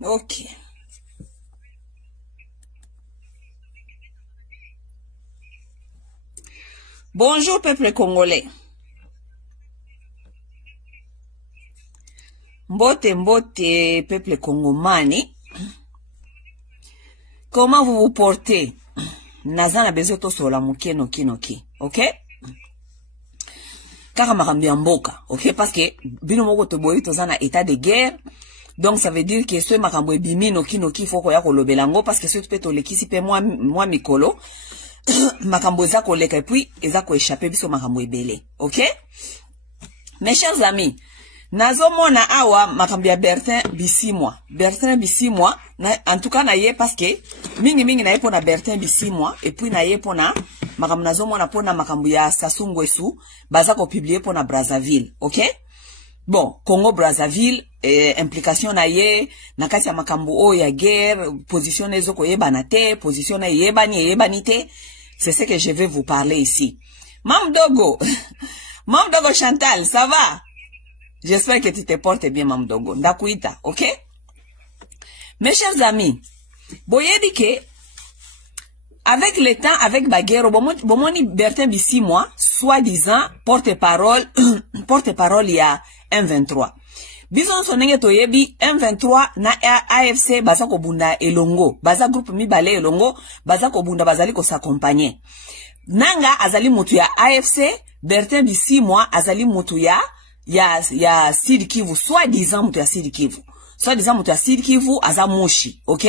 Ok. Bonjour peuple congolais. Mbote mbote peuple congomani. Comment vous vous portez? Nazana bezoto sola muke noki. Ok? Kaka makambi mboka. Ok? Parce que bino moko to boyi tozana état de guerre. Donc ça veut dire que ce makambo ebimi noki foko ya kolobelango parce que ce tu peux to lekisi pe moi mikolo. Makambo eza koleka et puis eza ko échapper biso makambo ebele. Ok? Mes chers amis, nazo mona awa makambi ya Bertin Bisimwa. Bertin Bisimwa, en tout cas na ye parce que mingi na ye pona Bertin Bisimwa et puis na ye pona makambo nazo mona pona makambo ya Sassou Nguesso baza ko publier pona Brazzaville. Ok? Bon, Congo Brazzaville implication na ye na kati ya makambo o ya guerre, position ezo ko yebana te, position na yebani te. C'est ce que je vais vous parler ici. Mamdogo, Mamdogo Chantal, ça va? J'espère que tu te portes bien, Mamdogo. Ndakuita, ok? Mes chers amis, boyedi que, avec le temps, avec Baguero, bomoni Bertin Bisimwa, soi-disant, porte-parole, il y a 1-23. Bison sonenge toyebi, 1-23 na AFC, baza ko bunda elongo, baza groupe mibale elongo, baza ko bunda bazali ko s'accompagner. Nanga azali mutu ya AFC, Bertin Bisimwa azali mutu ya Sud Kivu, soi-disant mutu ya Sud Kivu. Soi-disant mutu ya Sud Kivu, azamushi, ok?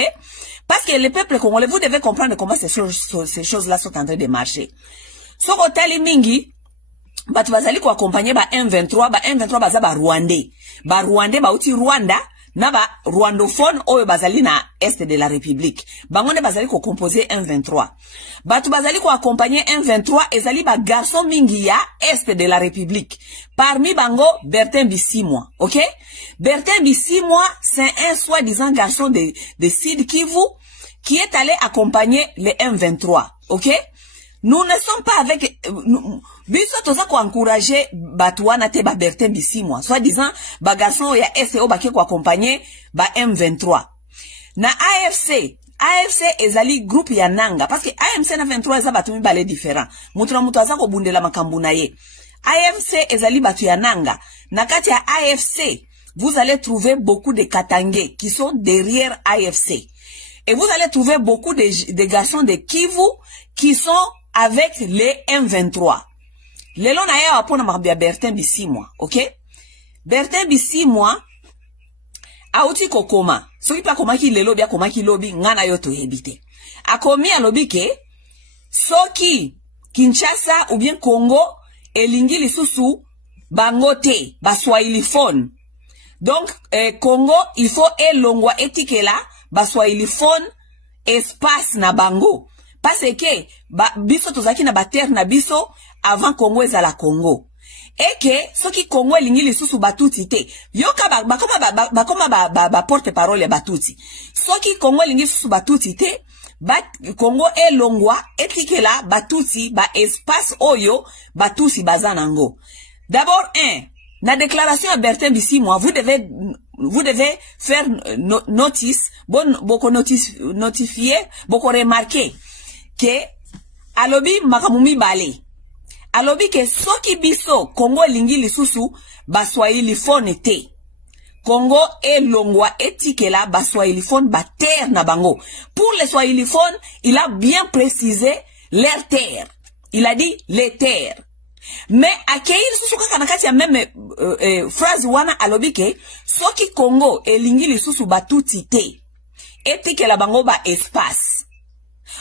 Parce que le peuple congolais, vous devez comprendre comment ces choses-là sont en train de marcher. Soko tali mingi, batu bazali ko accompagner ba 1-23 baza ba Rwandais. Ba Rwandais ba uti Rwanda, na ba rwandophone oyo bazali na Est de la République. Bangonde bazali ko composer 1-23. Batu bazali ko accompagner 1-23 ezali ba garçon mingi ya Est de la République. Parmi bango, Bertin Bisimwa, ok? Bertin Bisimwa, c'est un soi-disant garçon de Sud Kivu qui est allé accompagner les 1-23, ok? Nous ne sommes pas avec... Biso toza ko encourager batuana te ba Bertin Bisimwa. Soit disant, ba garçon ya SEO ba ki ko accompagner ba M23. Na AFC ezali groupe ya nanga. Parce que AMC na 23 eza batu mibale différent. Mutu na mutu aza ko bundela makambu na ye. AFC ezali batu ya nanga. Na kati ya AFC, vous allez trouver beaucoup de Katangais qui sont derrière AFC. Et vous allez trouver beaucoup de garçons de Kivu qui sont avec les M23. Lelo na ya wapona makabia Bertin Bisimwa, ok? Bertin Bisimwa, auti kokoma. Soki pa komaki lelo bia komaki lobi, ngana yoto hebite. Akomi a lobi ke, soki Kinshasa ou bien Congo, elingi lisusu, bangote, baswahiliphone. Donc, Congo, il faut elongwa etikela, baswahiliphone, espace na bango. Parce que, biso tozaki na bater na biso, avant Congo ezala Congo. Et que, ce qui Congo elingi lisusu batuti te. Yoka ba porte-parole ya batuti. Ce qui Congo elingi lisusu batuti te, Congo elongwa, etikela, batuti, ba espace oyo, batusi bazanango. D'abord, la déclaration à Bertin Bisimwa, vous devez faire notice, beaucoup notifier, beaucoup remarquer, que, alobi makamumi bale. Alobi ke soki biso, Congo elingi lisusu, baswahiliphone te. Congo elongwa etikela, baswahiliphone bater na bango. Pour les swahiliphones, il a bien précisé leur terre. Il a dit les terres. Mais accueillir lisusu kaka na kati ya même phrase wana alobi ke soki Congo elingi lisusu batuti te. Etikela bango ba espace.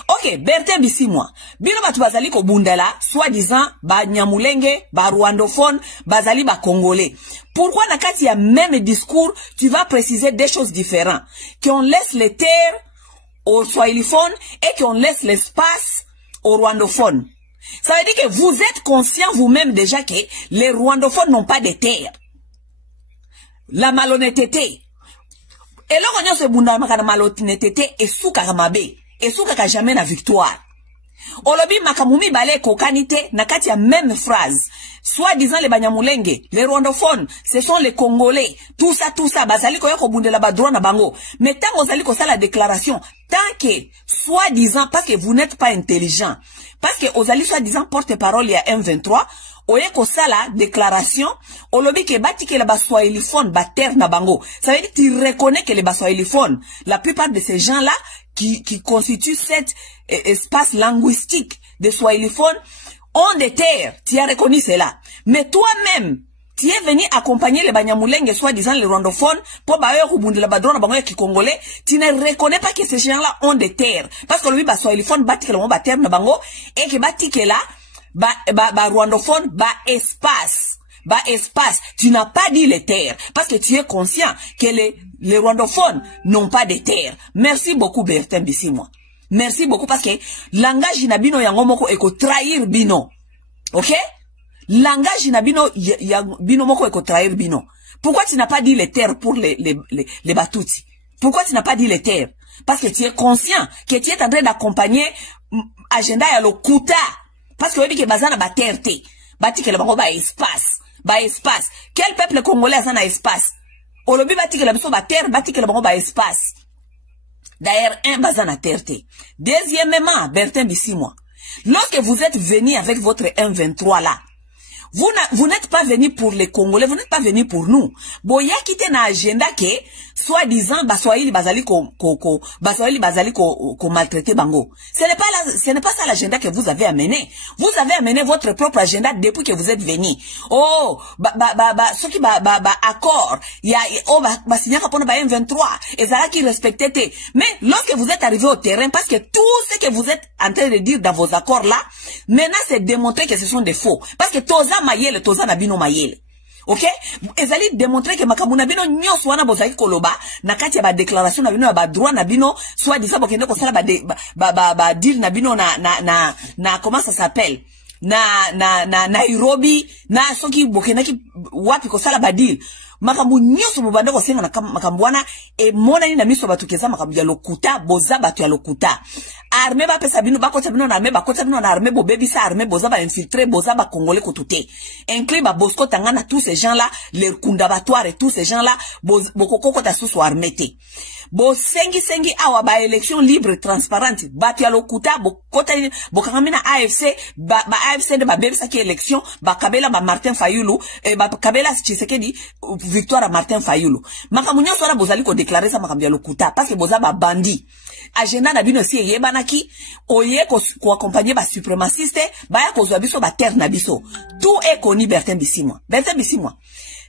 Ok, Bertin Bisimwa. Bino batu bazali ko bundela, soi-disant, ba nyamulenge, ba rwandophone, bazali ba congolais. Pourquoi na kati ya même discours, tu vas préciser des choses différentes? Qu'on laisse les terres aux swahiliphones et qu'on laisse l'espace aux rwandophones. Ça veut dire que vous êtes conscient vous-même déjà que les rwandophones n'ont pas de terre. La malhonnêteté. Et là, on a ce bunda makana malhonnêteté et souka kamabe. Et souka ka jamais na victoire. Olobi makamumi bale kokanite na kati ya même phrase. soi-disant les Banyamulenge, les rwandophones, ce sont les Congolais, tout ça, bazali ko yoko bundela ba droit na bango. Mais tant ozali ko ça la déclaration, tant que soi-disant, parce que vous n'êtes pas intelligent, parce que ozali soi-disant porte-parole il y a M23, oye ko ça la déclaration, olobi ke bati ke la baswahiliphone ba terre na bango. Ça veut dire que tu reconnais que les baswahiliphones, la plupart de ces gens-là qui constituent cet espace linguistique des swahiliphones ont des terres. Tu as reconnu cela. Mais toi-même, tu es venu accompagner les Banyamulenge, soi-disant les rwandophones, pour Congolais. Tu ne reconnais pas que ces gens-là ont des terres. Parce que lui, swahiliphone, bati que le terre na bango, et que bati que là, rwandophone, espace. Espace. Tu n'as pas dit les terres. Parce que tu es conscient que les rwandophones n'ont pas de terres. Merci beaucoup, Bertin Bissimwa. Merci beaucoup parce que langage inabino yango moko eko trahir bino. OK? Langage inabino bino moko eko trahir bino. Pourquoi tu n'as pas dit les terres pour les Batutsi? Pourquoi tu n'as pas dit les terres? Parce que tu es conscient que tu es en train d'accompagner agenda ya lokuta. Parce que que bazana ba terre te. Bati que le bango ba espace. Ba espace. Quel peuple congolais a un espace? Olobi bati que la biso ba terre, bati que le bango ba espace. D'ailleurs, un bazan à terre. Deuxièmement, Bertin Bissimwa, lorsque vous êtes venu avec votre M23 là, vous n'êtes pas venu pour les Congolais, vous n'êtes pas venu pour nous. Boya quitté na agenda que, soi-disant, baswahili bazali ko maltraité bango. Ce n'est pas ça l'agenda que vous avez amené. Vous avez amené votre propre agenda depuis que vous êtes venu. Oh, ce qui accord, signer pour M23, et ça qui respectait. Mais lorsque vous êtes arrivé au terrain, parce que tout ce que vous êtes en train de dire dans vos accords là, maintenant c'est démontré que ce sont des faux. Parce que toza mayele, toza nabino mayele. OK? Ezali démontrer que makamuna bino nyonso wana bozaki koloba na kati ya ba déclaration na bino ya ba droit na bino soit disant bokende ko sala ba deal na bino na comment ça s'appelle? Na Nairobi na soki bokende ki wapi ko sala ba deal. Makambu nyonso mubande ko senga na makambu wana e mona ni na miso batukeza makambu ya lokuta boza batu ya lokuta. Armée ba pesa bino ba kota bino na armée ba kota bino na armée bo bebi sa armée boza ba infiltrer boza ba congolais kotute. Inclus ba Bosco Tangana tous ces gens là les kundabatoire et tous ces gens là bokoko kota sous armée te. Bo sengi awa ba élection libre transparente batu ya lokuta bokota bokangamina AFC ba AFC de ba bebi sa ki élection ba Kabela ba Martin Fayulu e ba Kabela Tshisekedi victoire à Martin Fayulu. Makamu nyonso wana bozali ko déclarer ça makambu ya lokuta parce que boza ba bandi. Agenda na bino si yebanaki oye ko accompagner ba suprémaciste ba ya ko zwa biso ba terre na biso. Tout est connu Bertin Bissimwa. Bertin Bissimwa.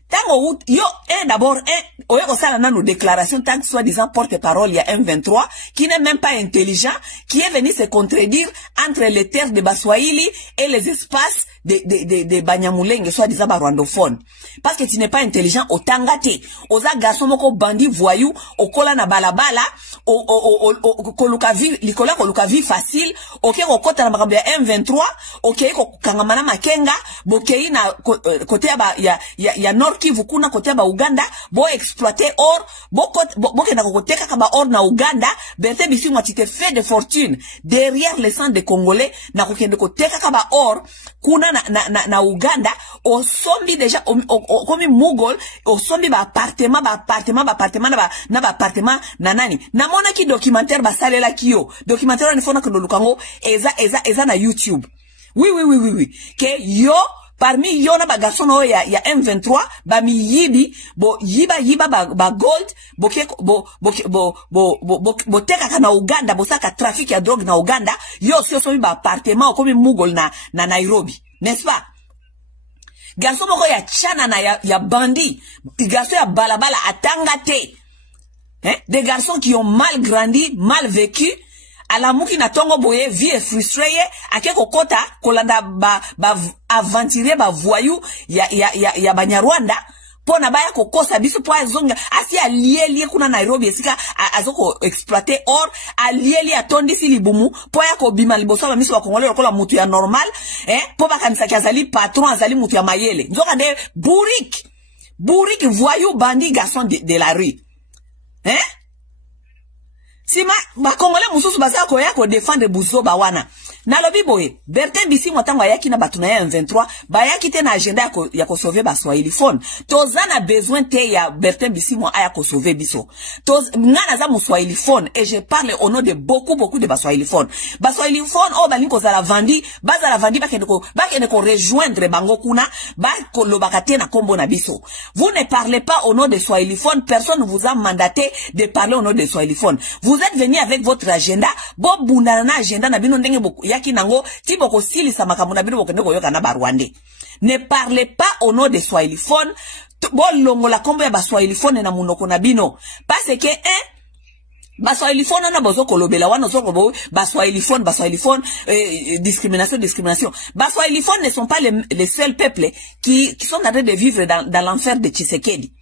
Tango yo d'abord oye ko sala na nos déclarations tant que soi-disant porte-parole il y a M23 qui n'est même pas intelligent qui est venu se contredire entre les terres de Baswahili et les espaces de Banyamulenge soi-disant rwandophone. Parce que tu n'es pas intelligent au tangate. Oza garçon moko bandi voyou au kola na balabala au koluka vi likola koluka vi facile OK ko kota na makambo ya M23 OK ko kangamana makenga bokei na côté ya Nord Kivu kuna côté ba Uganda bo exploiter or boke na kokoteka kaba or na Uganda Bertin Bissimwa tu te fait de fortune derrière les centres de Congolais na kokende koteka kaba or kuna na Uganda o sombi déjà comme Mugol o sombi ba appartement na ba appartement na nani na mona ki documentaire ba salela kiyo documentaire ni fona ko lukango eza na YouTube oui que yo parmi yo na ba garçon no ya M23 ba mi yibi bo yiba ba gold bo teka kana Uganda bo saka trafic ya drogue na Uganda yo sio so ba appartement comme Mugol na Nairobi n'est-ce pas? Garçon moko ya chana na ya bandi, garçon ya balabala atangate. Des garçons qui ont mal grandi, mal vécu, à la mouki na tongo boye, vie est frustrée, à quelque kota, kolanda aventurer voyou, ya Banyarwanda, po na baya kokosa biso po azonga, asi alieli kuna Nairobi, esika azoko exploiter or, alieli atondi si libumu, po ya ko bima liboso ba miso wa Kongole lokola mutu ya normal, po bakanisa ki azali patron, azali mutu ya mayele. Nzoka de bourrique, voyou, bandit, garçon de la rue. Si ba Congolais mususu basa ko ya ko défendre buzo ba wana. Na lobi boye, Bertin Bisimwa tango ayaki na batu na ya M23, bayaki te na agenda ya ko sauver ba Swahiliphone. Toza na besoin te ya Bertin Bisimwa aya ko sauver biso. Ngana za mu Swahiliphone, et je parle au nom de beaucoup de ba Swahiliphone. Ba Swahiliphone, oh balinko za la vandi, baza la vandi bakende ko rejoindre bango kuna, ba ko lobakate na kombo na biso. Vous ne parlez pas au nom de Swahiliphone, personne ne vous a mandaté de parler au nom de Swahiliphone. Vous êtes venu avec votre agenda, bo bundana agenda na bino ndenge yaki nango, ti boko sili sa makamu na bino boko ndeko yoka na barwande. Ne parlez pas au nom de Swahiliphone, bo longo la kombo ya ba Swahiliphone na munoko na bino. Parce que, ba Swahiliphone na bozo kolobela wana zoko bo ba Swahiliphone discrimination. Ba Swahiliphone ne sont pas les seuls peuples qui sont en train de vivre dans l'enfer de Tshisekedi.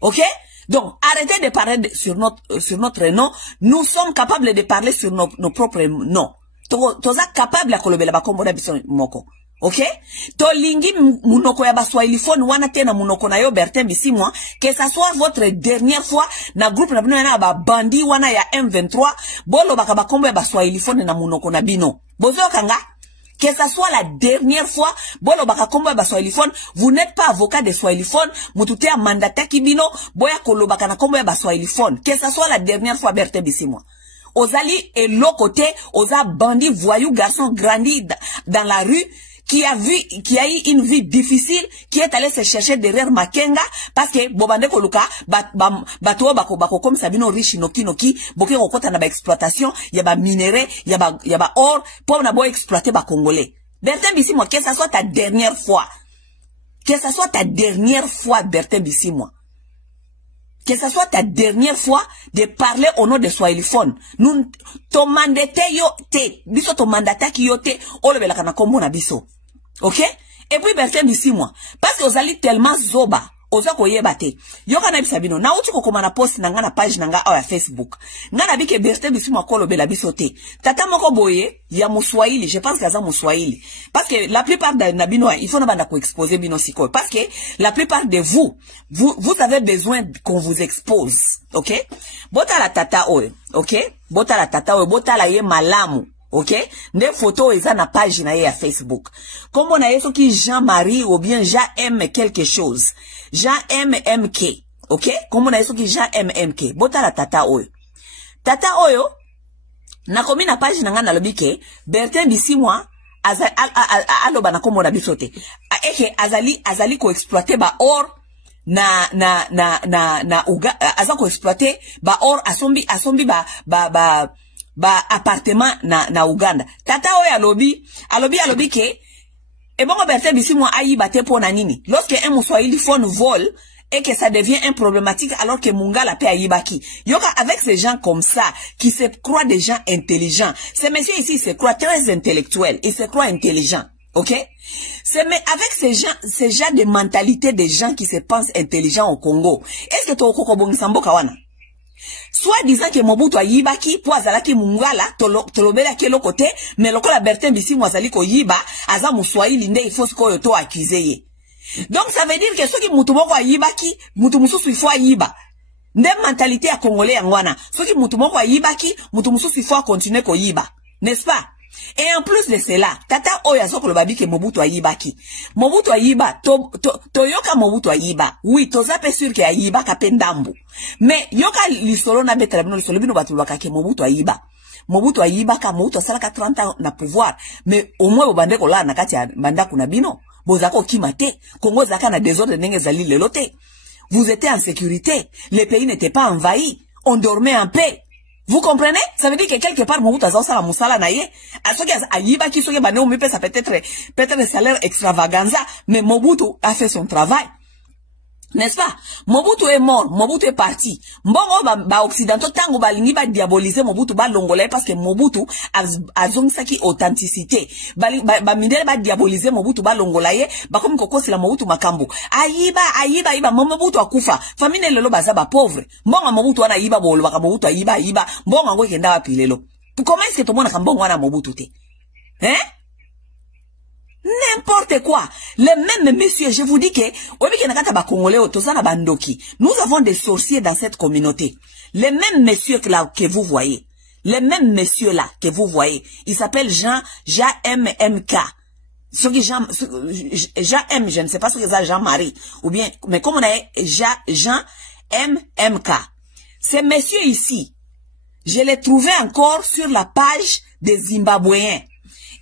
OK? Donc, arrêtez de parler sur notre nom. Nous sommes capables de parler sur nos propres noms. Toza capable à kolobela ba kombo na biso moko. OK? To lingi munoko ya ba Swahiliphone wana tena munoko na yo Bertin Bisimwa, que ça soit votre dernière fois na groupe na bino na ba bandi wana ya M23, bolo baka ba kombo ya ba Swahiliphone na munoko na bino. Bozo kanga? Que ça soit la dernière fois, bolo baka kombo ya ba Swahiliphone, vous n'êtes pas avocat de Swahiliphone, mutute ya mandata kibino, boya kolo baka na kombo ya ba Swahiliphone. Que ça soit la dernière fois Bertin Bisimwa. Ozali et l'autre côté, oza bandit voyou garçon grandi dans la rue, qui a eu une vie difficile, qui est allé se chercher derrière Makenga, parce que bobande koluka, bato bako comme sabino riche noki, boke okota na ba exploitation, ya ba minerai, ya ba or, pour na bo exploiter ba Congolais. Bertin Bisimwa, que ça soit ta dernière fois. Que ça soit ta dernière fois, Bertin Bisimwa. Que ça soit ta dernière fois de parler au nom de Swahiliphone. Nous, ton mandate yo te, biso ton mandata ki yo te, o le belaka na kombo na biso. OK? Et puis Bertin Bisimwa, parce que ozali tellement zoba, oza koyeba te. Yo kana bisabino, na uti ko komana post na nga na page na nga ya Facebook. Nga na bike Bertin Bisimwa ko lobela biso te. Tata moko boye ya Muswahili, je pense kaza Muswahili. Parce que la plupart de nabino, il faut na banda ko exposer bino siko. Parce que la plupart de vous avez besoin qu'on vous expose. OK? Bota la tata oyo, OK? Bota la tata oyo, bota la ye malamu. OK? Nde photo eza na page na ye ya Facebook. Kombo na yeso ki Jean-Marie ou bien Jean M quelque chose. Jean M MK. OK? Kombo na yeso ki Jean M MK. Bota la tata oyo. Tata oyo na komi na page na nga na lobi ke Bertin Bisimwa aloba na kombo na biso te. Eke azali ko exploiter ba or na uga aza ko exploiter ba or asombi ba appartement na Uganda. Tata oyo alobi ke ebongo Bertin Bisimwa ayi bate po na nini. Lorsque un Swahiliphone vole et que ça devient un problématique alors que Mungala paie Ayibaki. Yoka avec ces gens comme ça, qui se croient des gens intelligents. Ces messieurs ici se croient très intellectuels. Ils se croient intelligents. OK? C'est mais avec ces gens de mentalité des gens qui se pensent intelligents au Congo. Est-ce que to koko bongisambo kawana? Soit disant que Mobutu ayibaki po azalaki Mungala tolobela ke lokote, mais lokola Bertin Bisimwa azali ko yiba aza Muswahili nde il faut ko to accuser ye. Donc ça veut dire que ceux qui mutu moko ayibaki, mutu mususu il faut ayiba. Nde mentalité ya Congolais yangwana. Ceux qui mutu moko ayibaki, mutu mususu il faut continuer ko yiba. N'est-ce pas? Et en plus de cela, tata oya zoko lo babi ke Mobutu ayibaki. Mobutu ayiba, toyoka Mobutu ayiba. Oui, toza pe sûr ke ayiba ka pendambu. Mais yoka lisolo na betala bino lisolo bino batu bakake Mobutu ayiba. Mobutu ayiba ka Mobutu asalaka 30 ans na pouvoir. Mais au moins bobande ko la na kati ya banda kuna bino. Bozako kimate, Congo zaka na désordre nenge zali lelote. Vous étiez en sécurité, le pays n'était pas envahi, on dormait en paix. Vous comprenez? Ça veut dire que quelque part Mobutu azausa la musala na ye, asoki ayiba ki soki bane omipe ça peut-être un salaire extravaganza, mais Mobutu a fait son travail. N'est-ce pas? Mobutu est mort, Mobutu est parti. Mbongo ba occidentaux tango ba lingi ba diaboliser Mobutu ba longolais parce que Mobutu a saki authenticité. Ba mindele ba diaboliser Mobutu ba longolaye, ba comme koko la Mobutu makambo. Ayiba Mobutu akufa. Famine lelo baza ba pauvre. Mbongo Mobutu wana yiba bolo baka Mobutu ayiba. Mbongo ngo kenda wapi lelo. Comment est-ce que tout le monde a mbongo wana Mobutu te? Hein? N'importe quoi. Les mêmes messieurs, je vous dis que, nous avons des sorciers dans cette communauté. Les mêmes messieurs que vous voyez. Les mêmes messieurs là que vous voyez, il s'appelle Jean MMK. Jean M, je ne sais pas ce que c'est Jean-Marie, ou bien, mais comme on a Jean MMK. Ces messieurs ici, je les trouvais encore sur la page des Zimbabwéens.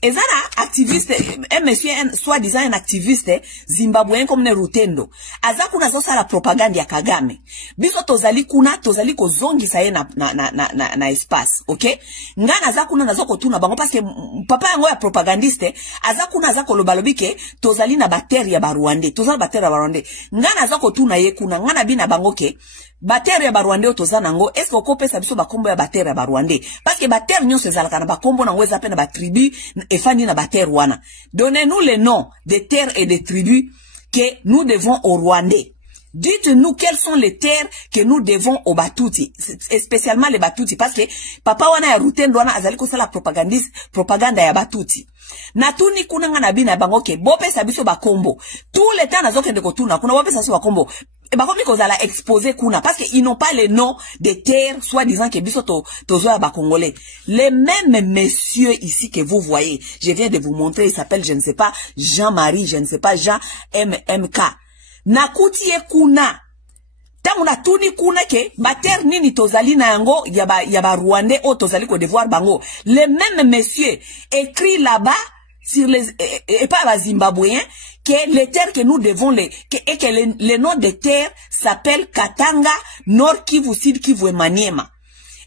Et ça, activiste, un monsieur, soi-disant un activiste, zimbabwéen comme ne Rutendo. Aza kuna zosa la propagande ya Kagame. Biso tozali kuna, tozali ko zongi saye na espace, ok? Nga naza kuna nazo kotuna bango, parce que papa yango ya propagandiste, aza kuna naza kolobalobi ke, tozali na bateri ya Barwande, tozali bateri ya Barwande. Nga naza kotuna ye kuna, nga nabi na bango ke, bateri ya Barwande otoza nango, est-ce qu'on peut sabiso bakombo ya bateri ya Barwande? Parce que bateri nyon se zalaka na bakombo na weza pe na batribu, et fani na bateri wana. Donnez-nous les noms des terres et des tribus que nous devons aux Rwandais. Dites-nous quelles sont les terres que nous devons aux Batuti, spécialement les Batuti, parce que papa wana ya Rutendo wana azali kosala propaganda ya Batuti. Natuni kuna nga nabi na bango ke, bope sabiso bakombo. Tout le temps nazo kende kotuna, kuna bope sabiso bakombo. Et bah, comme ils allaient exposer kuna, parce qu'ils n'ont pas les noms des terres, soi-disant que biso tozoa ba Congolais. Les mêmes messieurs ici que vous voyez, je viens de vous montrer, il s'appelle, je ne sais pas, Jean-Marie, je ne sais pas, Jean MMK. Nakuti e kuna. Tangu na tuni kuna ke, bater nini tozali na yango, yaba Rwandais o tozali ko devoir bango. Les mêmes messieurs écrit là-bas, sur les, et pas les Zimbabwéens, que les terres que nous devons et que les noms des terres s'appellent Katanga, Nord Kivu, Sud Kivu et Maniema.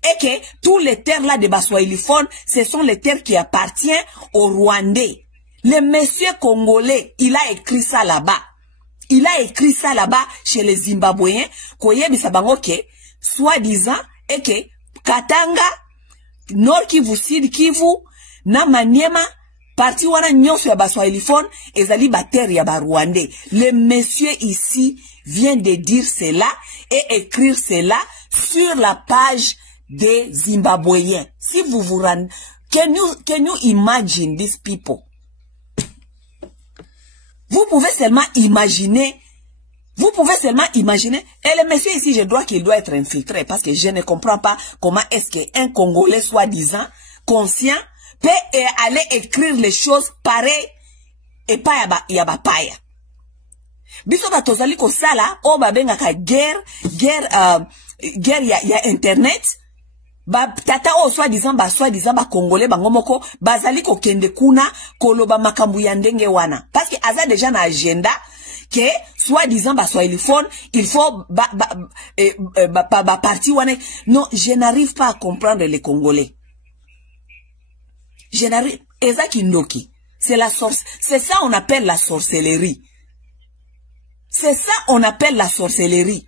Et que tous les terres là de Baswahiliphone, ce sont les terres qui appartiennent aux Rwandais. Le monsieur congolais, il a écrit ça là-bas. Il a écrit ça là-bas chez les Zimbabwéens, koye bisabango ke, soi-disant, et que Katanga, Nord Kivu, Sud Kivu, na Maniema, parti wana nyonso ya Baswahiliphone, ezali bateri ya Barwandais. Le monsieur ici vient de dire cela et écrire cela sur la page des Zimbabwéens. Si vous vous rendez, can you imagine these people? Vous pouvez seulement imaginer. Vous pouvez seulement imaginer. Et le monsieur ici, je dois qu'il doit être infiltré parce que je ne comprends pas comment est-ce qu'un Congolais soi-disant conscient peut aller écrire les choses pareilles et pas yaba paya. Biso ba tozali ko sala o ba benga ka guerre ya internet. Ba tata o soi-disant ba Congolais bango moko bazali ko kende kuna koloba makambu ya ndenge wana parce que aza déjà na agenda que soi-disant Baswahiliphone il faut parti wana. Non, je n'arrive pas à comprendre les Congolais. Je n'arrive. Ezaki Ndoki, c'est la sorcellerie. C'est ça on appelle la sorcellerie. C'est ça on appelle la sorcellerie.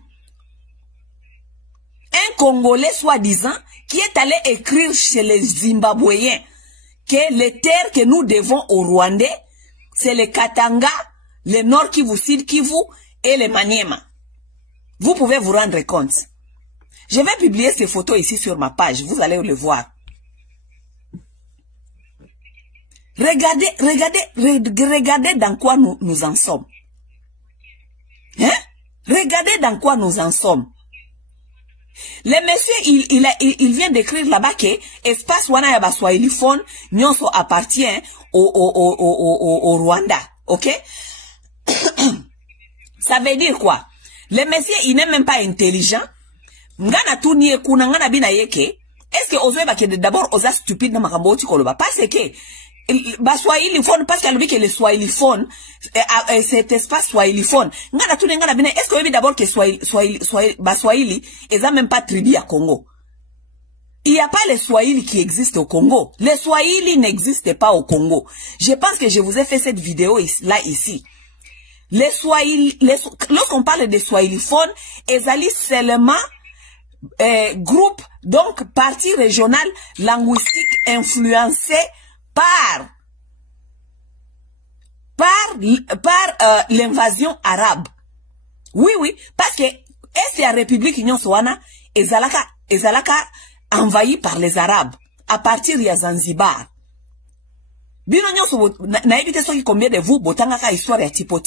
Un Congolais soi-disant qui est allé écrire chez les Zimbabwéens que les terres que nous devons aux Rwandais, c'est les Katanga, les Nord Kivu, Sud Kivu et les Maniema. Vous pouvez vous rendre compte. Je vais publier ces photos ici sur ma page, vous allez le voir. Regardez dans quoi nous en sommes. Hein? Regardez dans quoi nous en sommes. Le monsieur, il vient d'écrire là-bas que espace wana ya Baswahiliphone nyonso appartient au Rwanda. Ok? Ça veut dire quoi? Le monsieur, il n'est même pas intelligent. Ngana tuniye kuna ngana bina yeke. Est-ce que ozoe ba kende d'abord oza stupide na makambo oti koloba? Parce que Baswahiliphone, parce qu'elle dit que le Swahiliphone, cet espace Swahiliphone, est-ce que d'abord que Baswahili, ils n'ont même pas tribu à Congo. Il n'y a pas les Swahili qui existent au Congo. Les Swahili n'existent pas au Congo. Je pense que je vous ai fait cette vidéo là, ici. Les Swahili, lorsqu'on parle de Swahiliphone, ils allaient seulement, groupe, donc, partie régionale linguistique influencée par l'invasion arabe. Oui, parce que est la République Union Soana ezalaka envahi par les Arabes à partir de Zanzibar. Bino nyonso na ebite soki combien de vous botanga ka histoire ya tipo.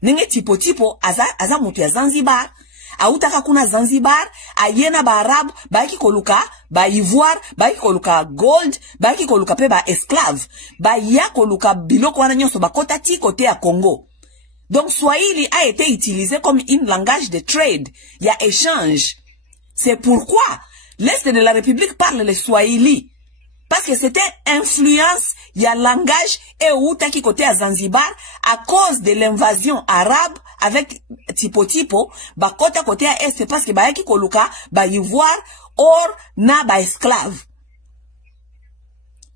Nenge tipo aza mutu ya Zanzibar, autaka kuna Zanzibar ayena ba Arab baki koluka ba Ivoire baki koluka gold baki koluka pe ba esclave ba ya koluka biloko wana nyonso bakota ti côté ya Congo. Donc Swahili a été utilisé comme un langage de trade, il y a échange. C'est pourquoi l'Est de la République parle le Swahili. Parce que c'était influence, il y a langage et outa qui côté à Zanzibar à cause de l'invasion arabe avec tipo ba côté à Est parce que ba qui koluka ba Ivoire or na ba esclave.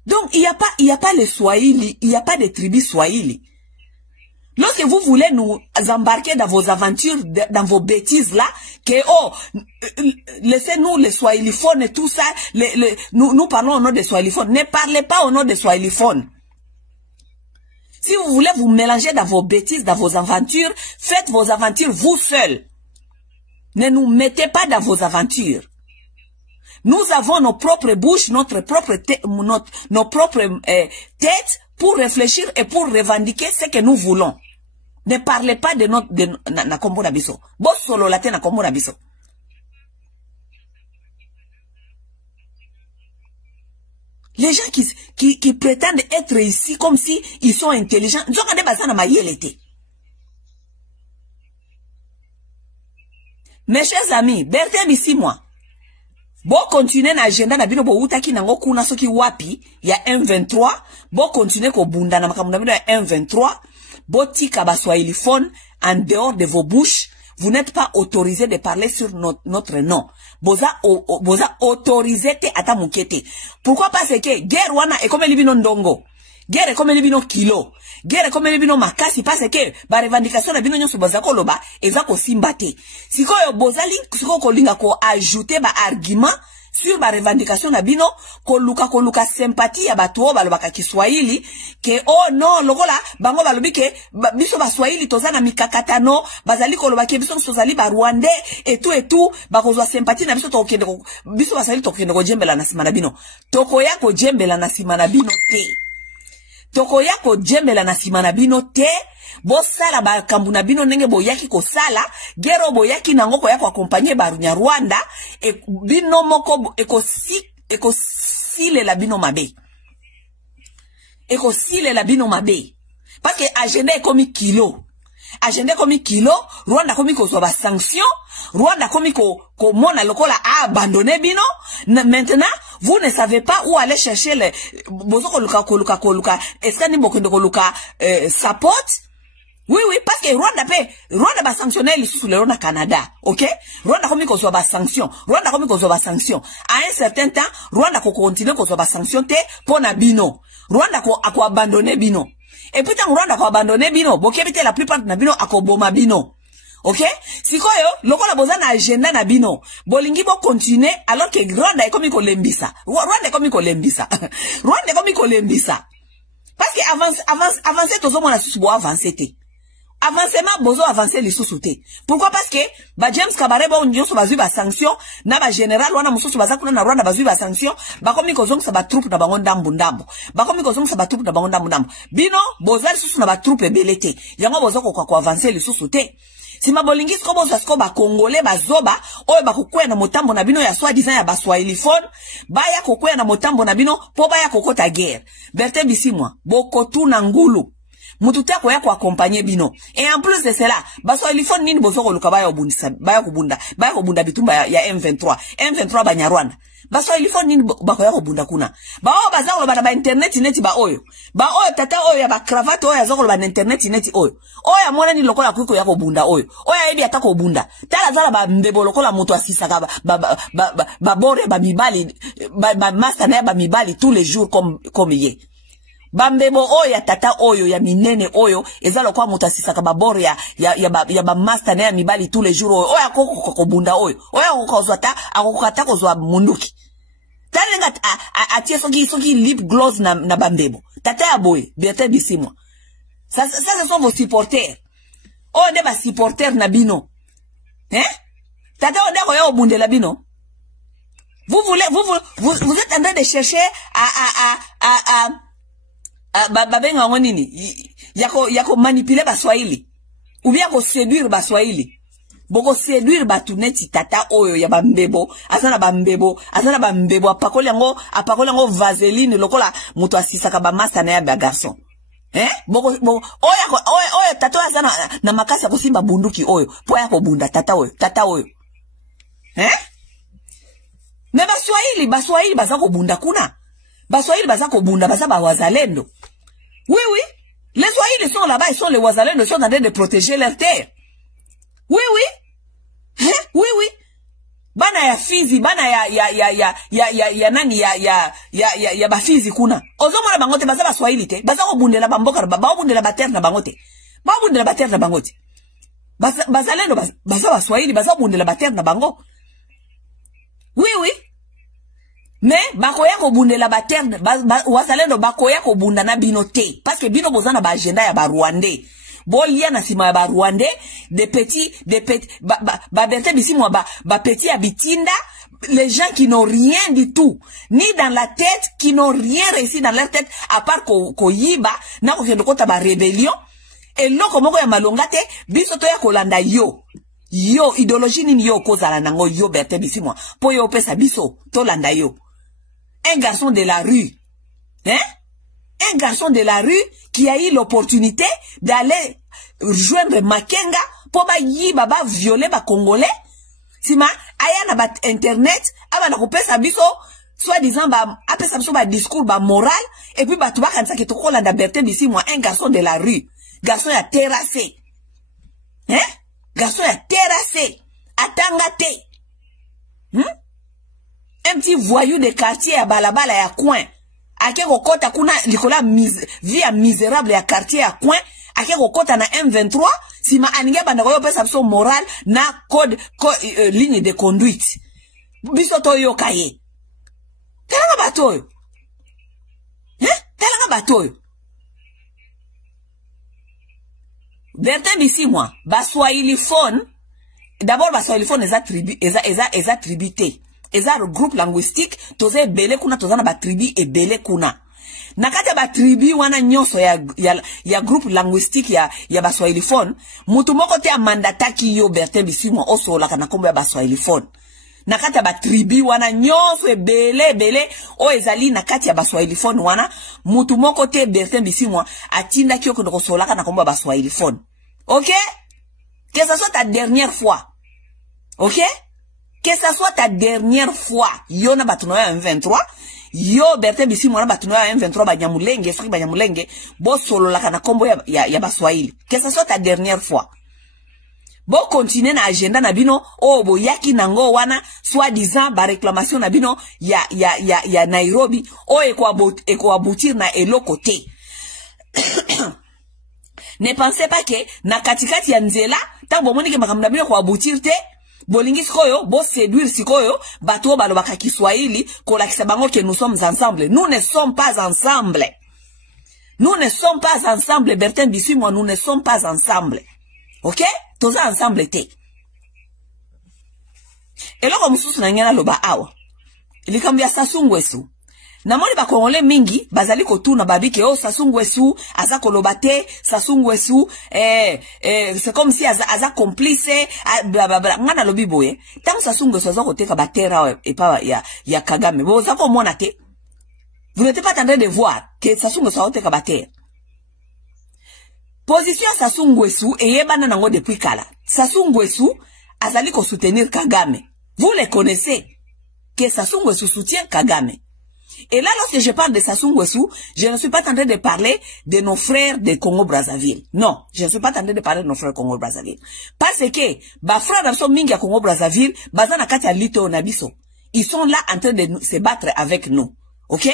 Donc il y a pas le Swahili, il y a pas de tribu Swahili. Lorsque vous voulez nous embarquer dans vos aventures, dans vos bêtises là, que laissez-nous les swahiliphones et tout ça, nous parlons au nom des swahiliphones. Ne parlez pas au nom des swahiliphones. Si vous voulez vous mélanger dans vos bêtises, dans vos aventures, faites vos aventures vous seuls. Ne nous mettez pas dans vos aventures. Nous avons nos propres bouches, nos propres têtes pour réfléchir et pour revendiquer ce que nous voulons. Ne parlez pas de notre na kombo na biso. Bo solo la te na kombo na biso. Les gens qui prétendent être ici comme si ils sont intelligents, ils ont regardé bazana ma yelete. Mes chers amis, Bertin ici moi. Bo continuer na agenda na bino bo utaki na ngoku na soki wapi ya M23, bo continuer ko bunda na makambo na bino ya M23. Botika ba swahiliphone en dehors de vos bouches, vous n'êtes pas autorisé de parler sur notre nom. Boza autorisé te ata mukete. Pourquoi? Parce que guerre wana e comme libino ndongo. Guerre e comme libino kilo. Guerre e comme libino makasi parce que ba revendication na bino nyonso boza ko loba eza ko simba te. Sikoyo bozali siko ko linga ko ajouter ba argument sur ba revendication na bino ko luka sympathie ya batu balobaka Kiswahili ke oh non lokola bango balobi ke biso ba Swahili tozana mikakatano bazali ko loba ke biso tozali ba Rwandais et tout bakozwa sympathie na biso tokende biso ba Swahili tokende ko jembela na sima na bino tokoya ko jembela na sima na bino te tokoya ko jembela na sima na bino te bosala ba kambuna bino nenge boyaki ko sala gero boyaki nango ko yako accompagner ba Rwanda e bino moko eko sile la bino mabe parce que agenda est comme kilo Rwanda komi ko so ba sanction Rwanda komi ko mona lokola a abandonné bino maintenant vous ne savez pas où aller chercher les bozo koluka est-ce que ni bokendo koluka support. Oui, parce que Rwanda va sanctionner les sous le Canada, ok? Rwanda comme qu'on soit ba sanction. À un certain temps, Rwanda ko continue qu'on soit ba sanction te pour na bino. Rwanda ko abandonner bino. Et puis tant Rwanda ko abandonner bino, bokebite la plupart na bino akoboma bino. Ok? Sikoyo, loko la boza na agenda na bino. Bolingi bo continue alors que Rwanda est comme ko lembisa. Parce que avancer tozo mona susu bo avancer te. Avancement bozo avancer les sous-soutés. Pourquoi? Parce que ba James Kabarebe on nyoso bazui ba sanction na ba général wana mususu bazakuna na Rwanda bazui ba sanction ba komi kozong sa ba troupe na bango ndambu bino bozali susu na ba troupe belete yango bozo ko avancer les sous-soutés. Si ma bolingi sko bozo sko ba congolais bazoba oyo ba kokwea na motambo na bino ya soi-disant ya ba swahiliphone baya kokwea na motambo na bino po baya kokota guerre Bertin Bisimwa bokotu na ngulu mututa ko ya ko accompagner bino et en plus de cela baso ilifone nini bozo ko luka baya kubunda bitumba ya M23 banyarwanda baso ilifone nini bako ya kubunda kuna bao bazalo bana ba internet neti ba oyo tata oyo ya ba cravate oyo azoko ba internet neti oyo amona ni lokola kuko ya kubunda oyo ebi atako bunda tala zala ba mbebo lokola mutu asisa ka ba bore ba mibali ba master na ba mibali tous les jours comme hier. Bambebo oyo tata oyo ya minene oyo ezalo kwa mutasisa ka babore ya ba master na ya mibali tous les jours oyo akoko kobunda oyo akozwata akokata kozwa munduki talenga atie soki lip gloss na bambebo tata ya boy Bertin Bisimwa ça ce sont vos supporters de ba supporters na bino tata odako ya obundela bino vous êtes en train de chercher babenga ngonini yako manipuler ba Swahili ou bien ko séduire ba Swahili boko séduire batu neti tata oyo ya bambebo azana bambebo apakoli yango vaseline lokola muto asisaka ba master na ya ba garçon boko oyo tata azana na makasi ya kosimba bunduki oyo po ya kobunda tata oyo me baswahili baza kobunda kuna baswahili baza kobunda baza ba wazalendo oui les Swahili sont là-bas, ils sont les Wazalendo, ils sont en train de protéger leur terre. Oui. Bana ya Fizi, bana ya nani ya ba Fizi kuna. Ozo mwana bangote baza ba Swahili te, baza kobundela bamboka ba bundela ba terre na bangote. Ba bundela ba terre na bangote. Bazalendo baza ba Swahili baza bundela ba terre na bango. Oui. Mais bakoya ko bundela ba terre wazalendo bakoya ko bunda na bino te parce que bino bozana ba agenda ya ba Rwandais bolia na sima ya ba Rwandais des petits ba Bertin Bisimwa ba petits abitinda les gens qui n'ont rien du tout ni dans la tête qui n'ont rien réussi dans leur tête à part ko yiba na ko fiendo kota ba rébellion et loko moko ya malonga te biso to ya kolanda yo idéologie nini yo kozala nango yo Bertin Bisimwa po yo pesa biso to landa yo. Un garçon de la rue, un garçon de la rue qui a eu l'opportunité d'aller rejoindre Makenga pour violer ba Congolais. Sima aya na ba internet aba na kopesa biso soi-disant apesa biso ba discours ba moral et puis ba tuba kanisa ki tokola nda Bertin Bisimwa un garçon de la rue, garçon ya terrassé. Garçon ya terrassé, atangate. Un petit voyou de quartier à balabala ya coin. Ake kokota kuna likola via misérable ya quartier ya coin. Ake kokota na M23. Sima aninge bandako yo pesa biso moral na code ligne de conduite. Biso to yo kaye. Talanga batoyo. Talanga batoyo. Bertin Bisimwa, baswahili phone. D'abord baswahili phone eza tribité. Eza groupe linguistique toze ebele kuna tozana ba tribu ebele kuna nakati ba tribu wana nyonso ya groupe linguistique ya baswahili phone mutu moko te amandataki yo Bertin Bisimwa osola kana kombo ya baswahili phone nakati ba tribu wana nyonso ebele o ezali nakati ya baswahili phone wana mutu moko te Bertin Bisimwa atinda ki okoko osola kana kombo ya baswahili phone. OK, que ça soit ta dernière fois. OK, que ça soit ta dernière fois, yo na batuno ya M23, yo Bertin Bisimwa na batuno ya M23 banyamulenge, free banyamulenge, bo solo la kana kombo ya baswahili. Que ça soit ta dernière fois. Bo continue na agenda na bino, bo yaki nango wana, soi-disant ba réclamation na bino ya Nairobi, eko aboutir na eloko te. Ne pensez pas que na katikati ya nzela, tango moni ke makambo na bino ko aboutir te. Bolingi sikoyo, bo séduire sikoyo, bato balobaka Kiswahili, kolakisa bango que nous sommes ensemble. Nous ne sommes pas ensemble. Nous ne sommes pas ensemble, Bertin Bisimwa, nous ne sommes pas ensemble. OK? Toza ensemble te. Et là, comme sous na ngena loba awa. Ilikambia Sassou Nguesso. Namoni ba Congolais mingi, bazali kotuna babike, Sassou Nguesso, aza kolobate, Sassou Nguesso, c'est comme si aza complice, blablabla. Ngana lobi boye. Tant Sassou Nguesso aza koteka batera et pas ya Kagame. Bo za ko mona te. Vous n'êtes pas en train de voir que Sassou Nguesso aza koteka batera. Position Sassou Nguesso eyebana nango depuis kala. Sassou Nguesso azali ko soutenir Kagame. Vous les connaissez que Sassou Nguesso soutient Kagame. Et là, lorsque je parle de Sassou Nguesso, je ne suis pas en train de parler de nos frères de Congo-Brazzaville. Non, je ne suis pas en train de parler de nos frères de Congo-Brazzaville. Parce que, ba frères d'Abso Mingi à Congo-Brazzaville, bazana katia lito nabiso. Ils sont là en train de se battre avec nous. OK?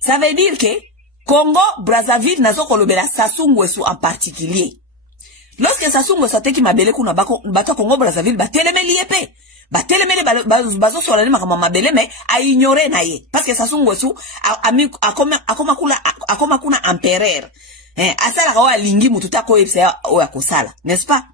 Ça veut dire que Congo-Brazzaville nazo kolobela Sassou Nguesso en particulier. Lorsque Sassou Nguesso teki mabele kuna bato Congo-Brazzaville, ba telemeli yepe. Ba telemeli bazo solane makama mabele me a ignoré na ye. Parce que Sassou Nguesso akoma kuna empereur. Asala kawa lingi mututa ko yepsa oya kosala. N'est-ce pas?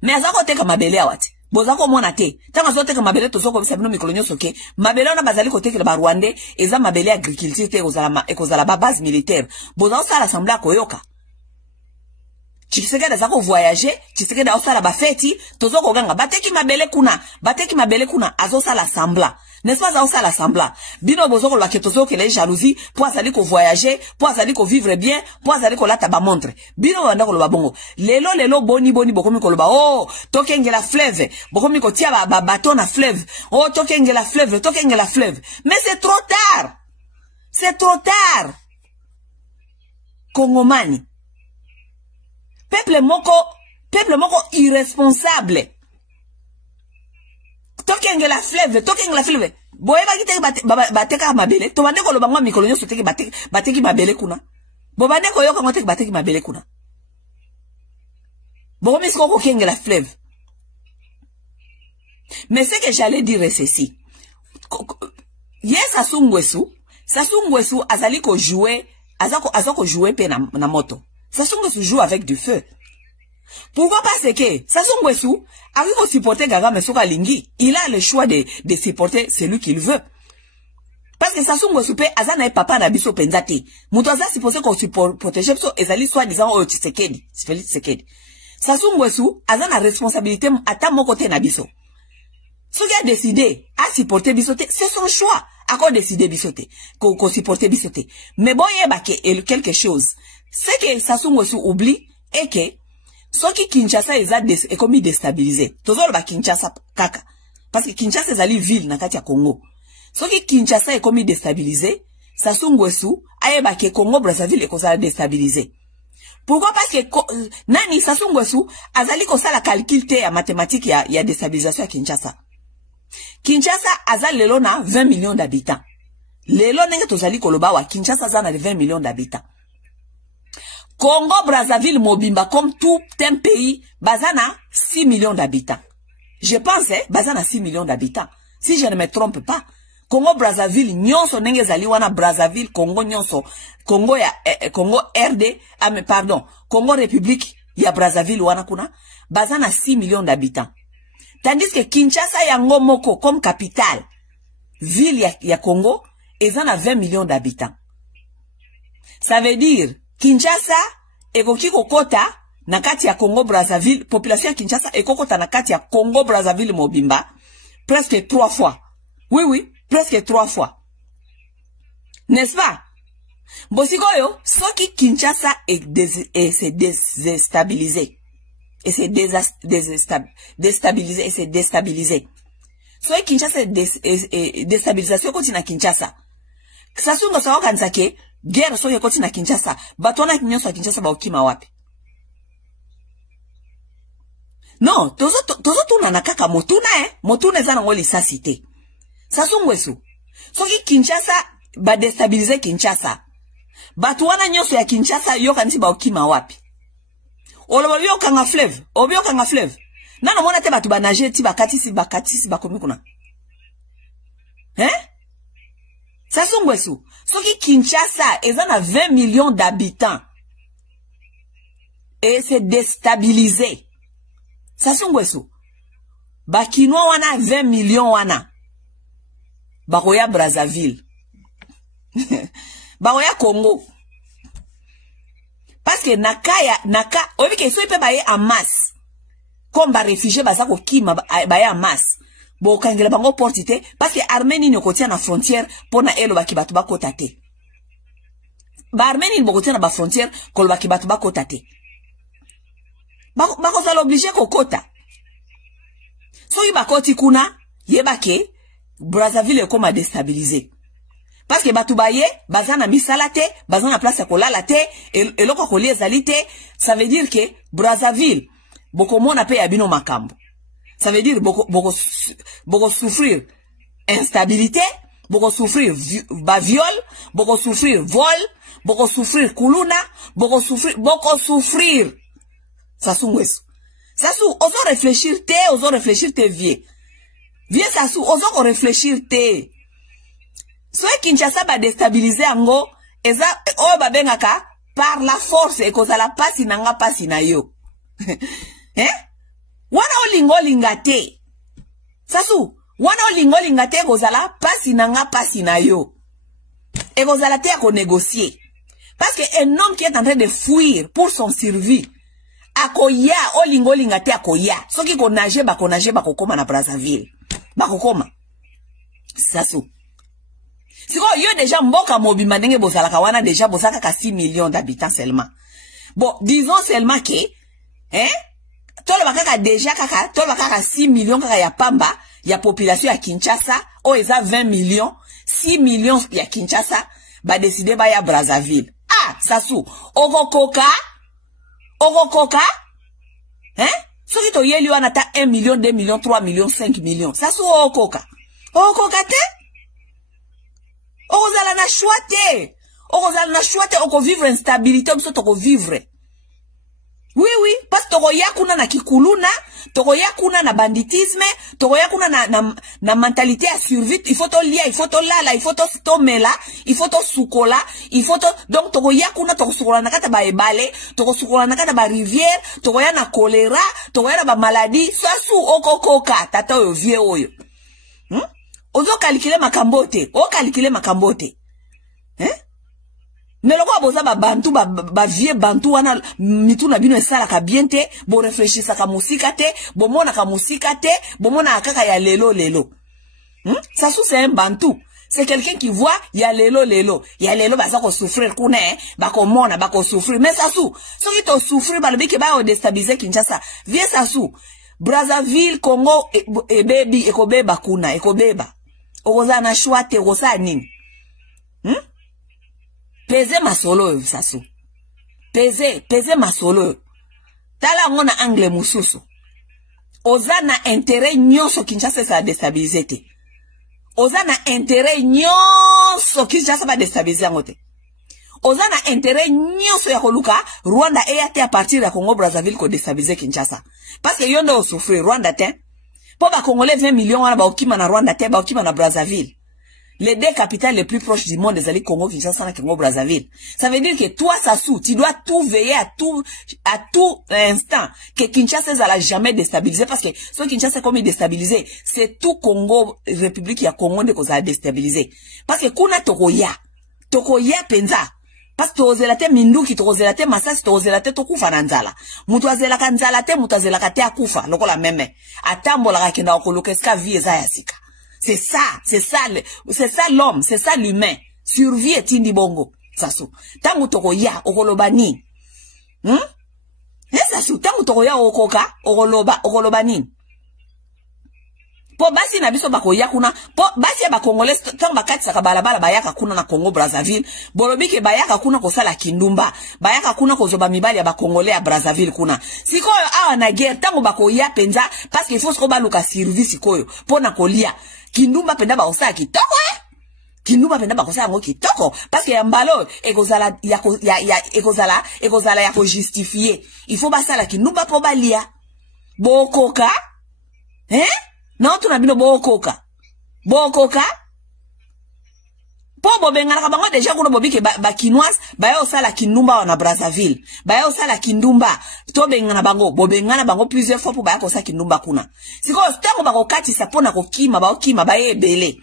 Mais azako teka mabele awati. Bozako mona te. Tanga zo teka mabele tozoko bisa bino mikolonyo soke. Mabele ona bazali ko teka ba Rwandais eza mabele agriculture te ekozala ba base militaire. Bozako sala sambla koyoka. Tshisekedi azako voyager, Tshisekedi aosala bafeti, tozo koganga bateki mabele kuna azosala semblant. N'est-ce pas aosala semblant? Bino bozoko lwa ketozo kele jalousie, po azali ko voyager, po azali ko vivre bien, po azali ko lata ba montre. Bino banda ko loba bongo. Lelo boni bokomi ko loba oh, tokengela fleuve, bokomi ko tia ba bateau na fleuve. Oh, tokengela fleuve. Mais c'est trop tard. C'est trop tard. Kongomani. Peuple moko irresponsable. Tokengela fleuve. Boye ba bateka mabele. To bande ko lobango mikolo nyoso teki bateki mabele kuna. Bo bande ko yoka ngoteki bateki mabele kuna. Bo misko ko kengela fleuve. Mais ce que j'allais dire c'est ceci. Yes Sassou Nguesso azali ko jouer, azako jouer pe na moto. Sassou Nguesso joue avec du feu. Pourquoi parce que Sassou Nguesso a vu supporter Gaga Mesoka Lingi, il a le choix de supporter celui qu'il veut. Parce que Sassou Nguesso pe azana e papa na biso penzate. Muto aza supposé qu'on protéger so ezali soit disant o Tshisekedi, Félix Tshisekedi. Sassou Nguesso azana responsabilité ata moko te na biso. Ce qui a décidé à supporter bisote, c'est son choix. À quoi décider bisote, qu'on supporter bisote. Mais bon, il y a quelque chose. Ce que Sassou Nguesso oublie est que ce qui Kinshasa est comme déstabilisé. Toujours le Kinshasa kaka. Parce que Kinshasa est une ville na kati ya Congo. Ce qui Kinshasa est comme déstabilisé, Sassou Nguesso a que Congo Brazzaville est comme déstabilisé. Pourquoi? Parce que nani Sassou Nguesso azali ko sala calcul te ya mathématique ya déstabilisation à Kinshasa. Kinshasa azali lelo na 20 millions d'habitants. Lelo nenge tozali koloba wa Kinshasa azana de 20 millions d'habitants. Congo Brazzaville Mobimba comme tout un pays bazana 6 millions d'habitants. Je pense bazana 6 millions d'habitants. Si je ne me trompe pas, Congo Brazzaville nyonso nenge zali wana Brazzaville Congo nyonso Congo ya Congo RD pardon Congo République ya Brazzaville wana kuna bazana 6 millions d'habitants. Tandis que Kinshasa yango moko comme capitale ville ya Congo ezana 20 millions d'habitants. Ça veut dire Kinshasa ekoki kokota na kati ya Congo Brazzaville, population ya Kinshasa ekokota na kati ya Congo Brazzaville Mobimba presque 3 fois. Oui, presque 3 fois. N'est-ce pas? Bosikoyo, soki Kinshasa s'est déstabilisé. Et c'est déstabilisé, et c'est déstabilisé. Soki Kinshasa déstabilisation continue à Kinshasa. Sassou Nguesso kanisa ke guerre soki continue à Kinshasa. Batona nyonso à Kinshasa ba okima wapi. Non, tozo tuna na kaka motuna motuna eza nango lisasi te. Sassou Nguesso soki Kinshasa ba déstabiliser Kinshasa. Batwana nyonso ya Kinshasa yo kanisi ba okima wapi. Olobio kanga fleuve. Nana mona te batu ba nager ti bakatisi bakomi kuna. Sassou Nguesso soki Kinshasa ezana 20 millions d'habitants. Et c'est déstabilisé. Sassou Nguesso bakinois wana 20 millions wana. Bakoya Brazzaville. Bakoya Congo. Parce que naka obi ke so ipe baye en masse. Comme ba réfugié bazako kima baye en masse. Bo kangela bango portite parce que Arménie ne kotia na frontière pour na elo baki batu bakota te. Ba Arménie ne kotia na ba frontière kol baki batu bakota te. Bako za l'obligé kokota. So yi bakoti kuna yebake Brazzaville comme a déstabilisé. Parce que batu baye bazana misala te, bazana place ya kolala te, et loko kolie ezali te, ça veut dire que Brazzaville boko mona pe ya bino makambo. Ça veut dire boko souffrir instabilité, boko souffrir viol, boko souffrir vol, boko souffrir kuluna, boko souffrir. Sassou Nguesso. Sassou, oso réfléchir te vie. Viens Sassou, oso réfléchir te. Soit Kinshasa ba déstabiliser ango, eza o ba bengaka par la force e kozala pasi nanga pasi na yo. Wana olingo lingate. Sassou, wana olingo lingate kozala pasi nanga pasi na yo. Et kozala te ko négocier. Parce que un homme qui est en train de fuir pour son survie, akoya olingo lingate akoya soki ko nage bakokoma na Brazzaville bakokoma sasu siko yo déjà mboka mobimba ndenge bozalaka wana déjà bozaka ka 6 millions d'habitants seulement bon disons seulement que toloba kaka déjà kaka toloba kaka 6 millions kaka ya pamba ya population ya Kinshasa o eza 20 millions 6 millions ya Kinshasa ba décider ba ya Brazzaville sasu okokoka soki to yeli wana ta 1 million 2 millions 3 millions 5 millions sasu okoka te okozala na choix te oko vivre instabilité biso toko vivre oui parce que toko yakuna na kikuluna toko yakuna na banditisme toko yakuna na mentalité à survie il faut to lia il faut to lala il faut to stomela il faut to sukola il faut to donc toko yakuna toko sukola na kata ba ebale toko sukola na kata ba rivière toko ya na choléra toko ya na ba maladie sasu okokoka tata oyo vie oyo ozo calculer makambote Neloko boza ba bantu ba vie bantu wana mitu na bino esala ka bien te bo réfléchissa ka musika te bo mona ka musika te bo mona kaka ya lelo ça c'est un bantu c'est quelqu'un qui voit ya lelo baza ko souffrir kuna bako mona bako souffrir mais ça soki to souffrir ba lobi ke ba o déstabiliser Kinshasa vie ça Brazzaville Congo baby ekobeba kuna ekobeba okoza na choix te okosa nini peze masolo sasu peze masolo tala ngona angle mususu oza na intérêt nyonso Kinshasa sa déstabiliser te oza na intérêt nyonso Kinshasa ba déstabiliser ngote oza na intérêt nyonso ya koluka Rwanda eyate à partir ya Congo Brazzaville ko déstabiliser Kinshasa parce que yondo o souffrir Rwanda te po ba Congolais 20 millions wana ba okima na Rwanda te ba okima na Brazzaville. Les deux capitales les plus proches du monde, les Congo, Kinshasa et Congo Brazzaville. Ça veut dire que toi, Sassou, tu dois tout veiller à tout instant que Kinshasa ne jamais déstabiliser parce que ce Kinshasa comme il déstabilisé, c'est tout Congo, République ya Congo de cause à déstabiliser. Parce que kuna tokoya penza. Parce que tozelate minduki, tozelate masasi, tozelate tokufa nanzala. Mutuazela kanzala te, mutuazela te akufa, loko la meme. Atambo la kenda okolokeska vie za yasika. C'est ça l'homme, c'est ça l'humain. Survie et tindi bongo. Sasu. Tangu toko ya, okolobani. Sasu, tangu toko ya okolobani. Po basi na biso bako ya kuna, po basi ya bakongolais, tangu bakati saka balabala bayaka kuna na Congo Brazzaville, bolobi ke bayaka kuna kosala kindumba, bayaka kuna kozoba mibali ya bakongolais ya Brazzaville kuna. Sikoyo awa na guerre, tangu bako ya penza, parce qu'il faut skoba luka survie sikoyo, po na kolia. Kindumba penda ba osala kitoko Kindumba penda ba osala ngo kitoko parce que yambalo ekozala ya ko justifier il faut basala kindumba po balia bokoka non tuna bino bokoka po bobengana ka bango déjà kuna bobike ba kinoise ba yo sala kindumba wana Brazzaville ba yo sala kindumba to bengana bango bobengana bango plusieurs fois pour ba ko sala kindumba kuna siko stango ba ko katisa pona ko kima ba ebele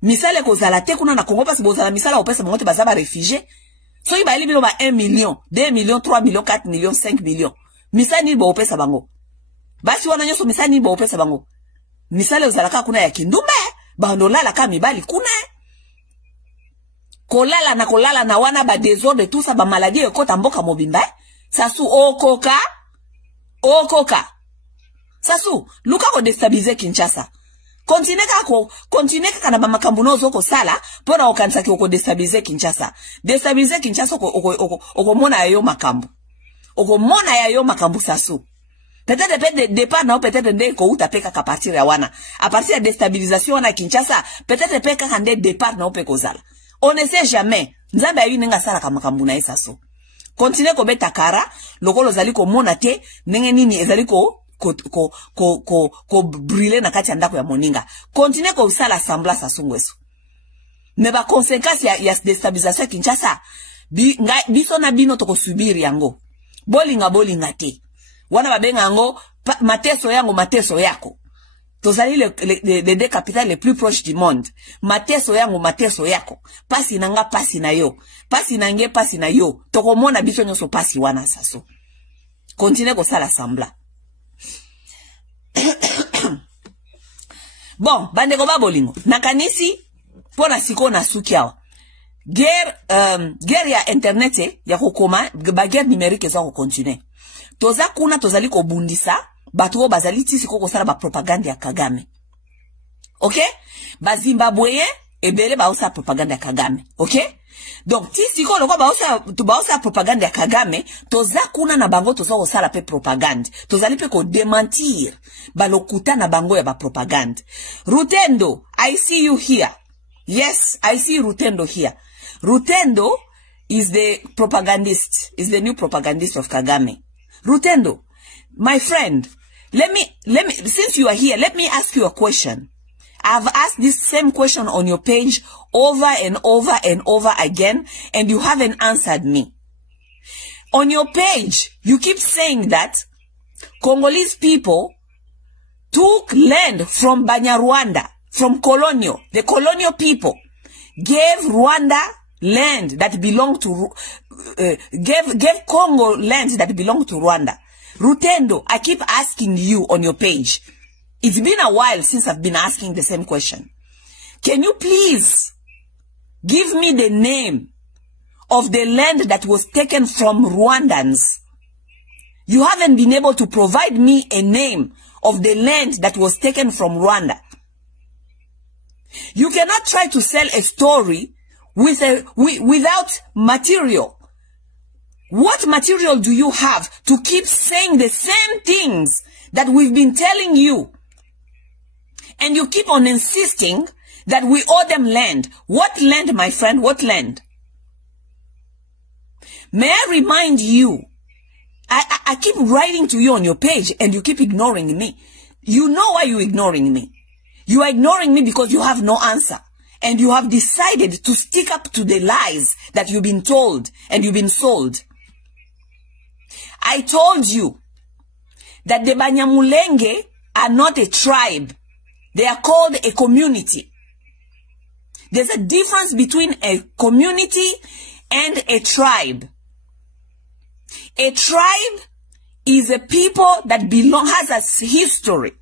misale ko zala te kuna na Congo parce que bozala misala opesa bango te bazaba réfugié so iba libilo ba 1 million 2 millions 3 millions 4 millions 5 millions misani bo opesa bango basi wana nyoso misani bo opesa bango misale ozala ka kuna ya kindumba bandola la ka mibali kuna kolala na wana ba désordre tout ça ba maladie ekota mboka mobimba sasu okoka sasu luka ko déstabiliser Kinshasa continue kana ba makambu nozo ko sala pona okanisa ki ko déstabiliser Kinshasa okomona yayo makambu sasu peut-être départ na peut-être ndeko utapeka ka partir ya wana à partir de déstabilisation na Kinshasa peut-être peka kande départ na opeko zala. On ne sait jamais. Nzambe ayi nenga sala kama kambuna esaso. Continue ko beta kara, lokolo zali ko monate, nenge nini ezali ko brûler na kati ndako ya moninga. Continue ko sala sambla sasungweso. Mais ba conséquence ya déstabilisation Kinshasa, biso na bino toko subiri yango. Bolinga te. Wana babenga yango mateso yako. Tozali les deux capitales les plus proches du monde. Mateso yako. Pasi nanga pasi na yo. Pasi nange pasi na yo. Tokomona biso nyoso pasi wana saso. Continue ko sala sambla. Bon, bande ko ba bolingo. Nakanisi, pona siko na sukiawa. Guerre ya internet ya kokoma, ba guerre numérique za ko continue. Toza kuna tozali ko bundisa, batu bazali tisi ko sala ba propaganda ya Kagame. Okay? Ba Zimbabwe ebele ba osa propaganda ya Kagame. Okay? Donc tisi ko loko ba osa propaganda ya Kagame, toza kuna na bango toza ko sala pe propaganda. Tozali pe ko démentir ba lokuta na bango ya ba propaganda. Rutendo, I see you here. Yes, I see Rutendo here. Rutendo is the propagandist, is the new propagandist of Kagame. Rutendo, my friend, let me, since you are here, let me ask you a question. I've asked this same question on your page over and over and over again, and you haven't answered me. On your page, you keep saying that Congolese people took land from Banyarwanda, from colonial, the colonial people, gave Rwanda land that belonged to, gave Congo land that belonged to Rwanda. Rutendo, I keep asking you on your page. It's been a while since I've been asking the same question. Can you please give me the name of the land that was taken from Rwandans? You haven't been able to provide me a name of the land that was taken from Rwanda. You cannot try to sell a story without material. What material do you have to keep saying the same things that we've been telling you? And you keep on insisting that we owe them land. What land, my friend? What land? May I remind you, I keep writing to you on your page and you keep ignoring me. You know why you're ignoring me. You are ignoring me because you have no answer. And you have decided to stick up to the lies that you've been told and you've been sold. I told you that the Banyamulenge are not a tribe. They are called a community. There's a difference between a community and a tribe. A tribe is a people that has a history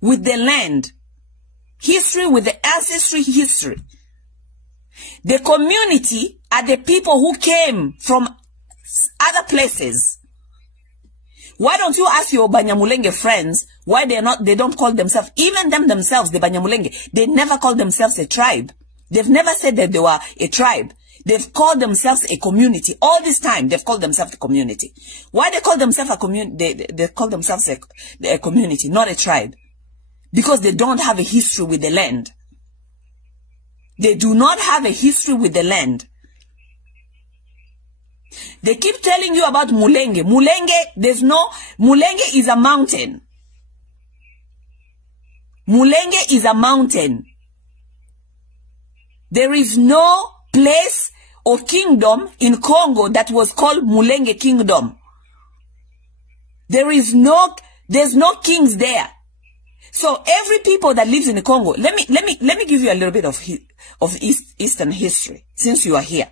with the land. History with the ancestry history. The community are the people who came from other places. Why don't you ask your Banyamulenge friends why they don't call themselves, even themselves, the Banyamulenge, they never call themselves a tribe. They've never said that they were a tribe. They've called themselves a community. All this time, they've called themselves a community. Why they call themselves a community? They call themselves a community, not a tribe. Because they don't have a history with the land. They do not have a history with the land. They keep telling you about Mulenge. Mulenge is a mountain. Mulenge is a mountain. There is no place or kingdom in Congo that was called Mulenge Kingdom. There's no kings there. So every people that lives in the Congo, let me give you a little bit of Eastern history, since you are here.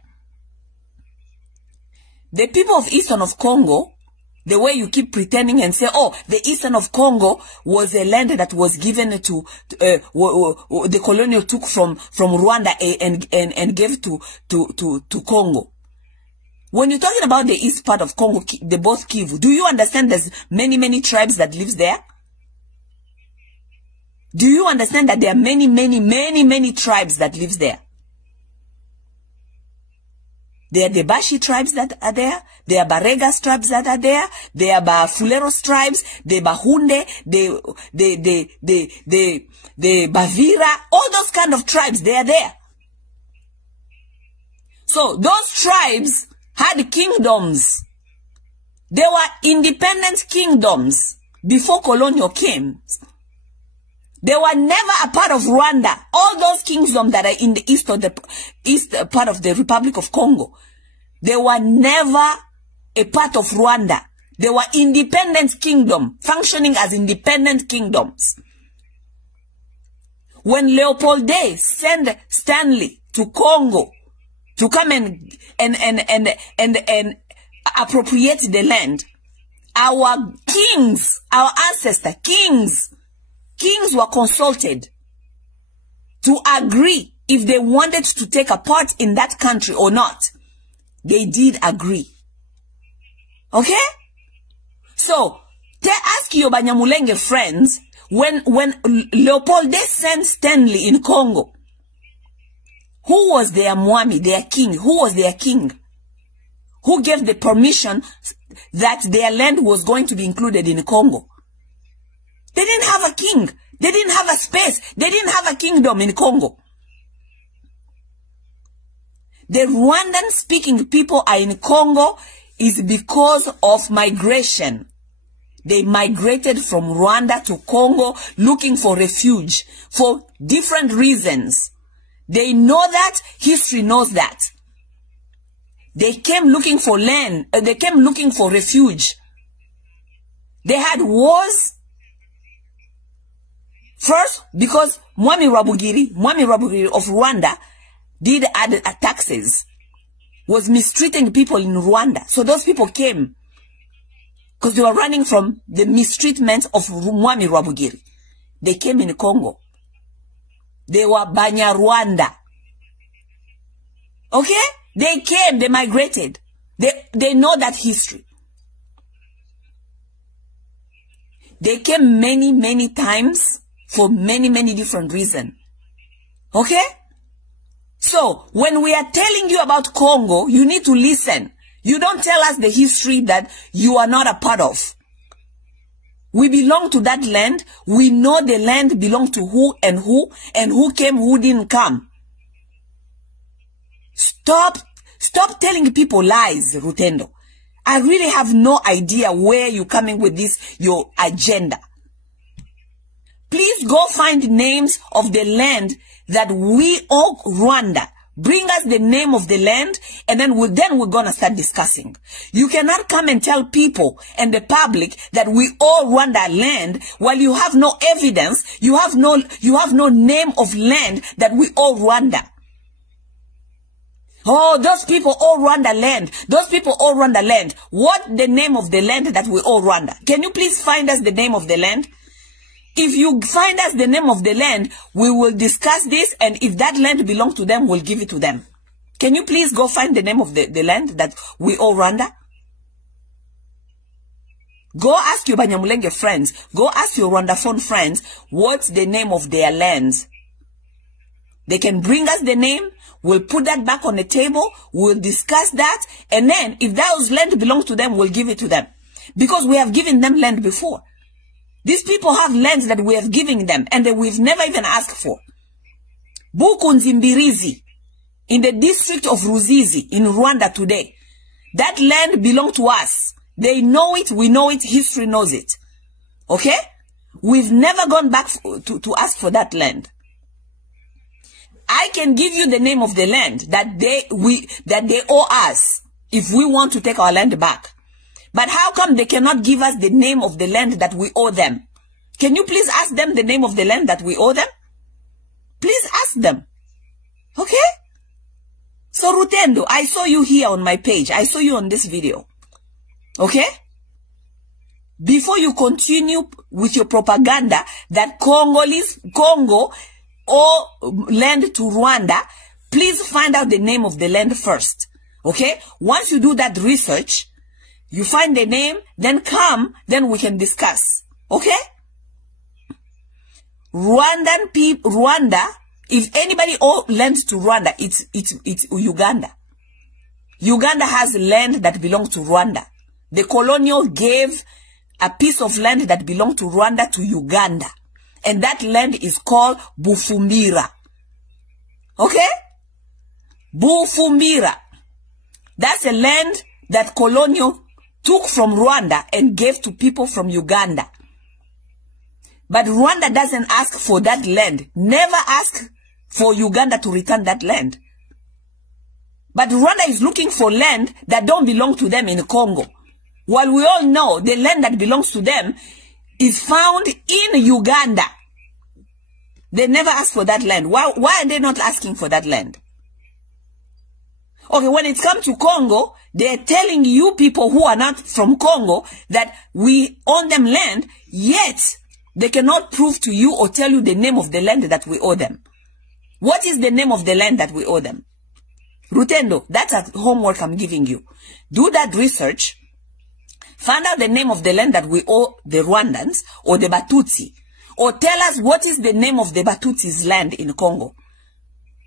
The people of Eastern of Congo, the way you keep pretending and say, oh, the Eastern of Congo was a land that was given to, the colonial took from Rwanda and gave to Congo. When you're talking about the east part of Congo, the both Kivu, do you understand there's many tribes that lives there? Do you understand that there are many tribes that lives there? There are the Bashi tribes that are there. There are Baregas tribes that are there. There are Bafuleros tribes. The Bahunde, the Bavira, all those kind of tribes, they are there. So those tribes had kingdoms. They were independent kingdoms before colonial came. They were never a part of Rwanda. All those kingdoms that are in the east part of the Republic of Congo, they were never a part of Rwanda. They were independent kingdom, functioning as independent kingdoms. When Leopold Day sent Stanley to Congo to come and appropriate the land, Our kings, our ancestors, kings were consulted to agree if they wanted to take a part in that country or not. They did agree. Okay? So, ask your Banyamulenge friends, when Leopold sent Stanley in Congo, who was their Mwami, their king? Who was their king? Who gave the permission that their land was going to be included in Congo? They didn't have a king. They didn't have a space. They didn't have a kingdom in Congo. The Rwandan-speaking people are in Congo is because of migration. They migrated from Rwanda to Congo looking for refuge for different reasons. They know that. History knows that. They came looking for land. They came looking for refuge. They had wars. First, because Mwami Rwabugiri of Rwanda did add taxes, was mistreating people in Rwanda. So those people came because they were running from the mistreatment of Mwami Rwabugiri. They came in Congo. They were Banyarwanda. Okay? They came, they migrated. They know that history. They came many, many times for many, many different reasons. Okay? So, when we are telling you about Congo, you need to listen. You don't tell us the history that you are not a part of. We belong to that land. We know the land belongs to who, and who came, who didn't come. Stop telling people lies, Rutendo. I really have no idea where you're coming with this, your agenda. Please go find names of the land that we owe Rwanda. Bring us the name of the land, and then we're going to start discussing. You cannot come and tell people and the public that we owe Rwanda land while you have no evidence, you have no name of land that we owe Rwanda. Oh, those people owe Rwanda land. Those people owe Rwanda land. What the name of the land that we owe Rwanda? Can you please find us the name of the land? If you find us the name of the land, we will discuss this, and if that land belongs to them, we'll give it to them. Can you please go find the name of the land that we owe Rwanda? Go ask your Banyamulenge friends, go ask your Rwandaphone friends, what's the name of their lands? They can bring us the name, we'll put that back on the table, we'll discuss that, and then if those land belongs to them, we'll give it to them. Because we have given them land before. These people have lands that we have given them and that we've never even asked for. Bukunzimbirizi, in the district of Ruzizi, in Rwanda today. That land belongs to us. They know it, we know it, history knows it. Okay? We've never gone back to ask for that land. I can give you the name of the land that they owe us if we want to take our land back. But how come they cannot give us the name of the land that we owe them? Can you please ask them the name of the land that we owe them? Please ask them. Okay? So Rutendo, I saw you here on my page. I saw you on this video. Okay? Before you continue with your propaganda that Congo owe land to Rwanda, please find out the name of the land first. Okay? Once you do that research, you find the name, then then we can discuss. Okay? Rwanda, if anybody owes land to Rwanda, it's Uganda. Uganda has land that belongs to Rwanda. The colonial gave a piece of land that belonged to Rwanda to Uganda. And that land is called Bufumbira. Okay? Bufumbira. That's a land that colonial took from Rwanda and gave to people from Uganda. But Rwanda doesn't ask for that land. Never ask for Uganda to return that land. But Rwanda is looking for land that don't belong to them in Congo. While we all know the land that belongs to them is found in Uganda. They never ask for that land. Why are they not asking for that land? Okay, when it comes to Congo, they're telling you people who are not from Congo that we own them land, yet they cannot prove to you or tell you the name of the land that we owe them. What is the name of the land that we owe them? Rutendo, that's a homework I'm giving you. Do that research. Find out the name of the land that we owe the Rwandans or the Batutsi. Or tell us what is the name of the Batutsi's land in Congo.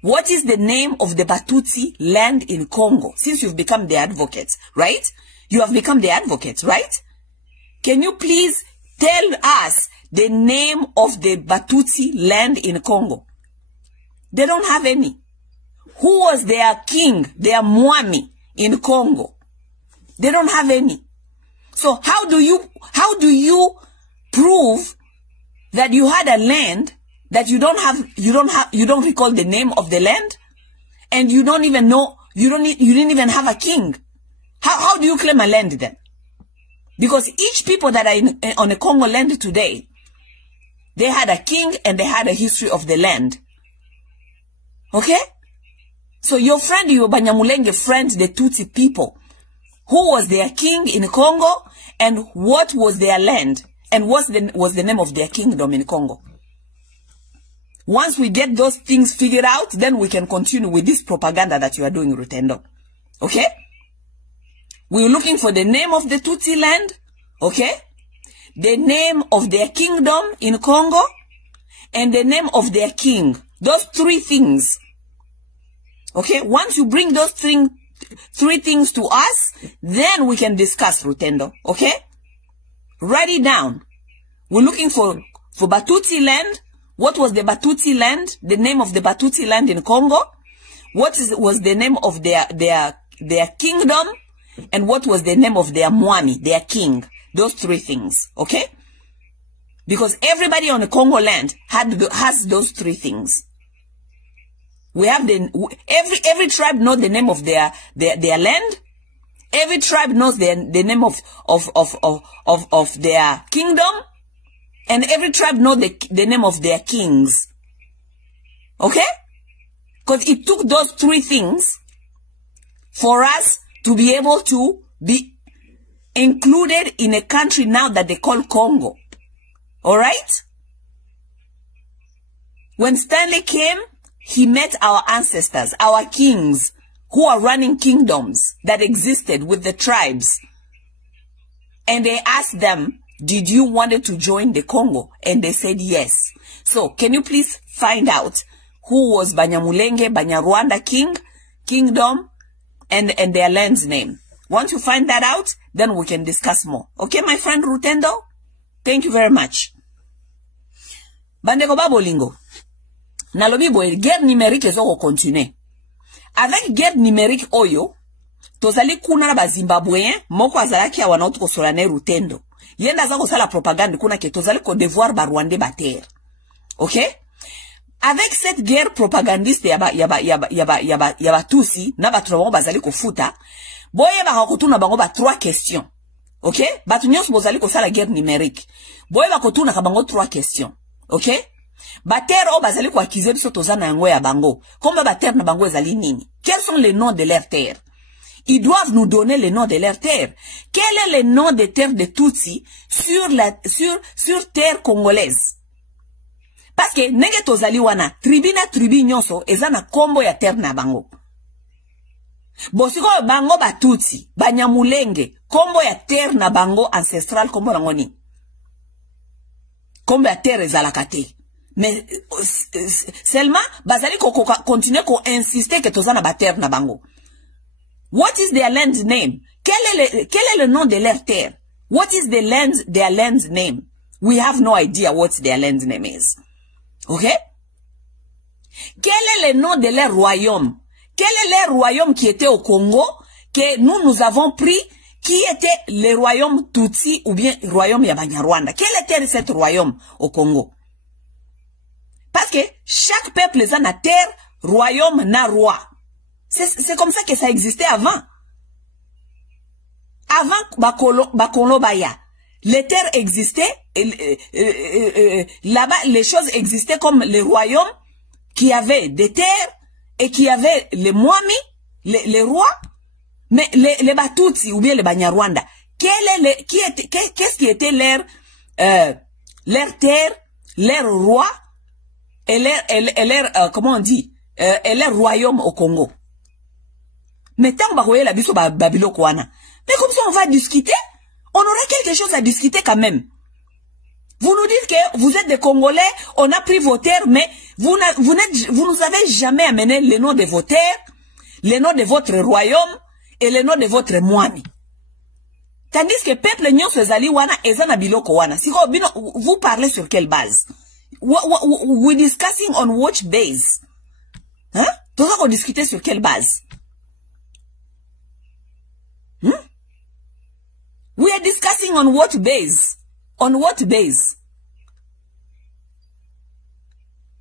What is the name of the Batutsi land in Congo? Since you've become the advocates, right? You have become the advocates, right? Can you please tell us the name of the Batutsi land in Congo? They don't have any. Who was their king, their Mwami in Congo? They don't have any. So how do you prove that you had a land that you don't recall the name of the land, and you don't even know, you didn't even have a king? How do you claim a land then? Because each people that are on the Congo land today, they had a king and they had a history of the land. Okay? So your friend, your Banyamulenge friend, the Tutsi people, who was their king in Congo, and what was their land, and what was the name of their kingdom in Congo? Once we get those things figured out, then we can continue with this propaganda that you are doing, Rutendo. Okay? We're looking for the name of the Tutsi land, okay? The name of their kingdom in Congo, and the name of their king. Those three things. Okay? Once you bring those three things to us, then we can discuss, Rutendo. Okay? Write it down. We're looking for Batutsi land. What was the Batutsi land? The name of the Batutsi land in Congo? What was the name of their kingdom? And what was the name of their Mwami, their king? Those three things, okay? Because everybody on the Congo land has those three things. We have every tribe knows the name of their land. Every tribe knows the name of their kingdom. And every tribe knows the name of their kings. Okay? Because it took those three things for us to be able to be included in a country now that they call Congo. Alright? When Stanley came, he met our ancestors, our kings, who are running kingdoms that existed with the tribes. And they asked them, did you want to join the Congo? And they said yes. So, can you please find out who was Banyamulenge, Banyarwanda kingdom, and their land's name? Once you find that out, then we can discuss more. Okay, my friend Rutendo? Thank you very much. Bandeko Babolingo. Nalobi boye, guerre numérique ezoko continue. Avec guerre numérique oyo, tozali kuna ba Zimbabweyen, moko azalaki ya wanautu kosolane Rutendo. Yenda za kosala propagande kuna ke tozali ko devoir ba Rwandais ba terre. Ok? Avec cette guerre propagandiste yaba Tutsi, na batu na bango bazali kofuta, boye ba kotuna bango ba 3 questions. Ok? Batu nyonso bozali kosala guerre numérique. Boye ba kotuna ka bango 3 questions. Ok? Ba terre o bazali ko accuser biso tozana yango ya bango. Komba ba terre na bango ezali nini? Quels sont les noms de leurs terres? Ils doivent nous donner les noms de leurs terres. Quel est le nom des terres de Tutsi sur terre congolaise? Parce que nenge tozali wana, tribi nyonso ezana kombo ya terre na bango. Bosiko bango ba Tutsi, Banyamulenge, kombo ya terre na bango ancestral kombo nango ni. Kombo ya terre ezalaka te. Mais seulement bazali ko continuer ko insister que tozana ba terre na bango. What is their land's name? Quel est le nom de leur terre? What is their land's name? We have no idea what their land's name is. Okay? Quel est le nom de leur royaume? Quel est le royaume qui était au Congo que nous avons pris, qui était le royaume Tutsi ou bien le royaume Yabanyarwanda? Quel était ce royaume au Congo? Parce que chaque peuple a na terre, royaume na roi. C'est comme ça que ça existait avant. Avant Bakolo Baya, les terres existaient, là-bas les choses existaient comme les royaumes qui avaient des terres et qui avaient les Mwami, les rois, mais les Batutsi ou bien les Banyarwanda, qu'est-ce qui était leur terre, leur roi et leur comment on dit, et leur royaume au Congo. Mais tant que la biso Babilo Kwana. Mais comme ça on va discuter, on aura quelque chose à discuter quand même. Vous nous dites que vous êtes des Congolais, on a pris vos terres, mais vous nous avez jamais amené le nom de vos terres, le nom de votre royaume et le nom de votre moine. Tandis que peuple nyon sezali wana ezana biloko wana. Si vous parlez sur quelle base? We're discussing on which base? Hein? Tout ça qu'on discutait sur quelle base? We are discussing on what base? On what base?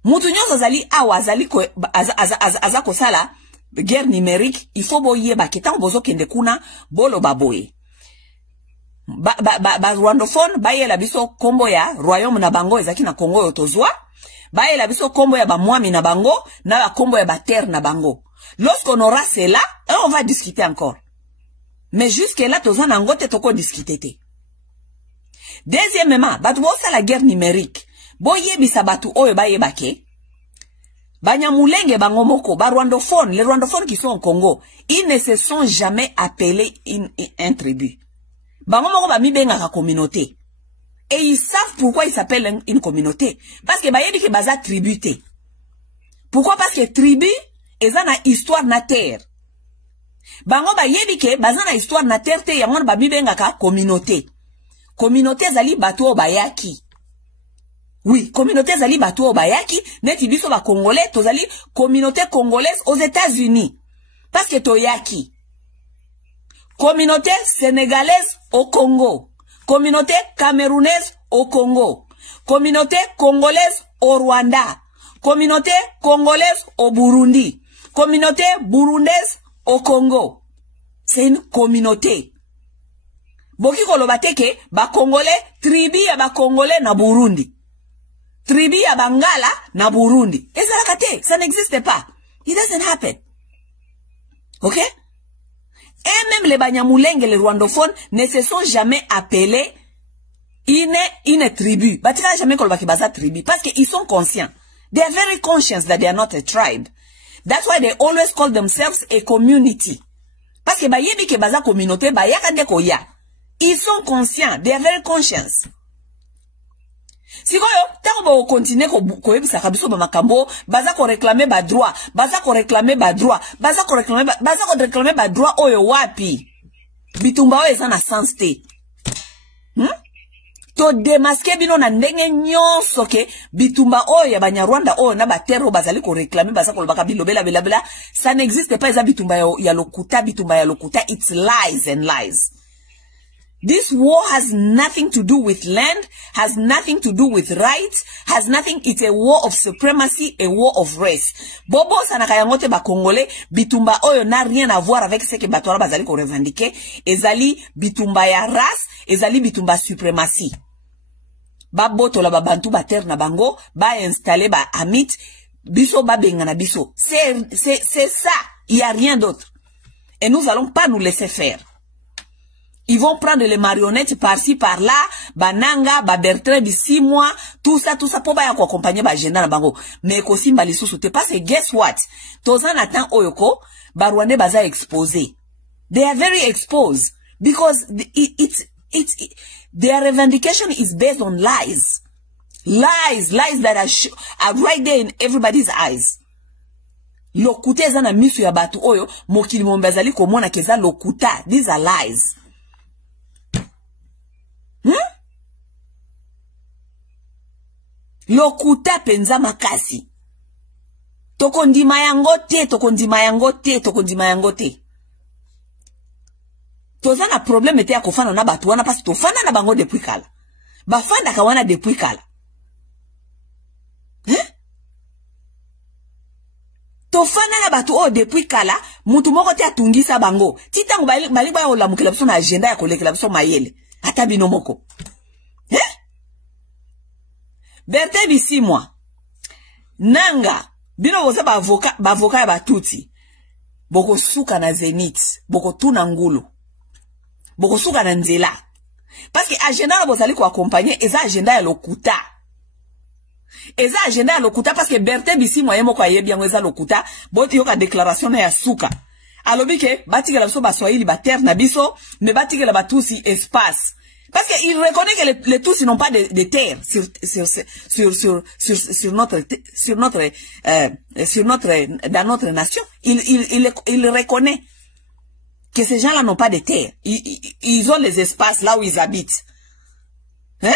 Mutu nyon sezali awa azali ko azako sala guerre numérique, il faut boye ba ketan bozo kende kuna bolo baboye. Ba rwandophone baye la biso kombo ya royaume na bango ezaki na Congo yotozwa, baye la biso kombo ya ba mwami na bango na la kombo ya ba terre na bango. Lorsqu'on aura cela, on va discuter encore. Mais jusque là tozana nango te toko discuter te. Deuxièmement, batu bosa la guerre numérique. Boye bisa batu oyo baye bake. Banyamulenge bango moko, ba rwandophone, les rwandophones qui sont au Congo, ils ne se sont jamais appelés un tribu. Bango moko ba mibenga ka communauté. Et ils savent pourquoi ils s'appellent une communauté. Parce que baye di ke baza tributé. Pourquoi? Parce que tribu, eza na histoire na terre. Bango ba yebi ke baza na histoire na terre te yango ba mibenga ka communauté. Communauté zali bato bayaki. Oui, communauté zali bato bayaki, neti biso ba congolais, tozali communauté congolaise aux États-Unis. Parce que toyaki. Communauté sénégalaise au Congo. Communauté camerounaise au Congo. Communauté congolaise au Rwanda. Communauté congolaise au Burundi. Communauté burundaise au Congo. C'est une communauté. Boki kolobate ke ba Congolais tribu ya ba Congolais na Burundi. Tribu ya Bangala na Burundi. Ezalakate, ça n'existe pas. It doesn't happen. OK? Et même les Banyamulenge, les rwandophones, ne se sont jamais appelés une tribu. Batika jamais kolobaki baza tribu. Parce qu'ils sont conscients. They are very conscious that they are not a tribe. That's why they always call themselves a community. Parce que bayebi ke baza communauté, bayaka ndeko ya. Ils sont conscients. They are very conscious. Si koyo, tango ba continue ko yebisa kabiso ba makambo, baza ko réclamer ba droit, baza ko réclamer ba droit, baza ko réclamer ba droit oyo wapi. Bitumba oyo eza na sens te. To démasquer bino na ndenge nyonso ke bitumba oyo ya Banyarwanda oyo na batero bazali ko réclamer baza ko lobaka bilobela bela, ça n'existe pas eza bitumba ya lokuta, it's lies and lies. This war has nothing to do with land, has nothing to do with rights, it's a war of supremacy, a war of race. Bobo sanakayangote ba Congolais, bitumba oyo n'a rien à voir avec ce que batwara bazali ko revendiquer, ezali bitumba ya race, ezali bitumba suprématie. Ba boto la ba bantu ba terre na bango, ba installer ba amit, biso ba benga na biso. C'est ça, il y a rien d'autre. Et nous allons pas nous laisser faire. Ils vont prendre les marionnettes par-ci, par-là, bananga, Bertrand de 6 mois, tout ça, pour ba yako accompagner ba agenda na bango. Mais kosi mbali susu te parce que guess what? Tozan atan oyoko, ba Rwanda baza exposé. They are very exposed because their revendication is based on lies. Lies that are right there in everybody's eyes. Lokuta eza na misu ya batu oyo, mokili mombazali komona keza lokuta. These are lies. Lokuta penza makasi. Toko ndima yango te. Toza na problème ete ya kofana na batu wana parce tofana na bango depuis kala. Bafanda kawana depuis kala. Tofana na batu o depuis kala, mutu moko te atungisa bango. Titangu bali ba ola mukela biso na agenda ya kolekela biso mayele. Ata bino moko. Bertrand bi 6 mois. Nanga, bino boza ba avocat ya Batutsi. boko suka na Zénith, boko tuna ngulu, boko suka na nzela. Parce que agenda na bozali ko accompagner, eza agenda ya lokuta. Eza agenda ya lokuta parce que Bertin Bisimwa yemo kwa yebi yango eza lokuta, boti yoka déclaration na ya suka. Alobi ke batike la biso ba Swahili ba terre na biso, mais batike la ba Tutsi espace. Parce qu'il reconnaît que les Tutsis n'ont pas de terre dans notre nation. Il reconnaît que ces gens-là n'ont pas de terre. Ils ont les espaces là où ils habitent. Hein?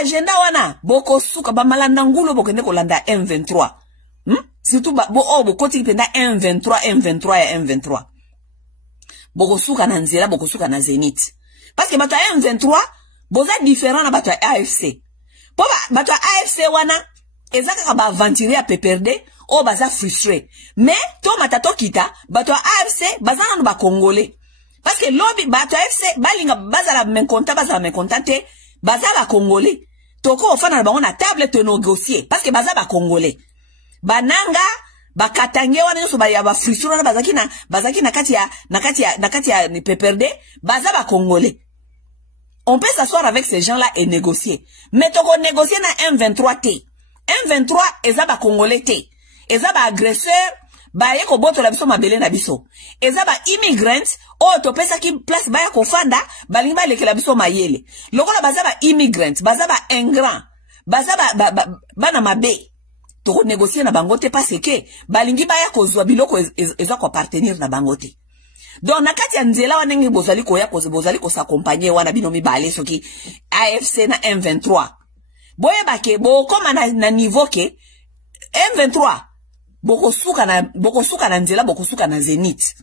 Agenda wana, boko suka, ba malanda ngulo boko ndeko landa M23. Surtout, boko tiki penda M23 ya M23. Boko suka na nzela, boko suka na Zénith. Parce que bato M23, boza différent na bato AFC. Po bato AFC wana, ezaka ka ba aventurer à PPRD, o baza frustré. Mais, to matato kita, bato AFC, baza na ba Congolais. Parce que lobby, bato AFC, balinga, baza la menkontante, baza la Congolais. Toko ofana na bango na table te négocier. Parce que baza ba Congolais. Bananga, bakatange wana yoso ba ya ba frustré na bazaki na kati ya ni PPRD, baza ba Congolais. On peut s'asseoir avec ces gens-là et négocier. Mais toko négocier na M23 T. M23 eza ba Congolais T. Eza ba agresseur, ba yeko boto la biso mabele na biso. Eza ba immigrants, o to pesa ki place ba yako fanda, ba limba leke la biso mayele. Lokola baza ba immigrants, baza ba ingrat, baza ba na mabe. Toko négocier na bangote parce que, ba lingi ba yako zwa biloko eza ko appartenir na bangote. Donc nakati ya nzela wanenge bozali ko s'accompagner wana binomi bale soki AFC na M23. Boye bake boko na niveau ke M23 boko suka na nzela boko suka na Zénith.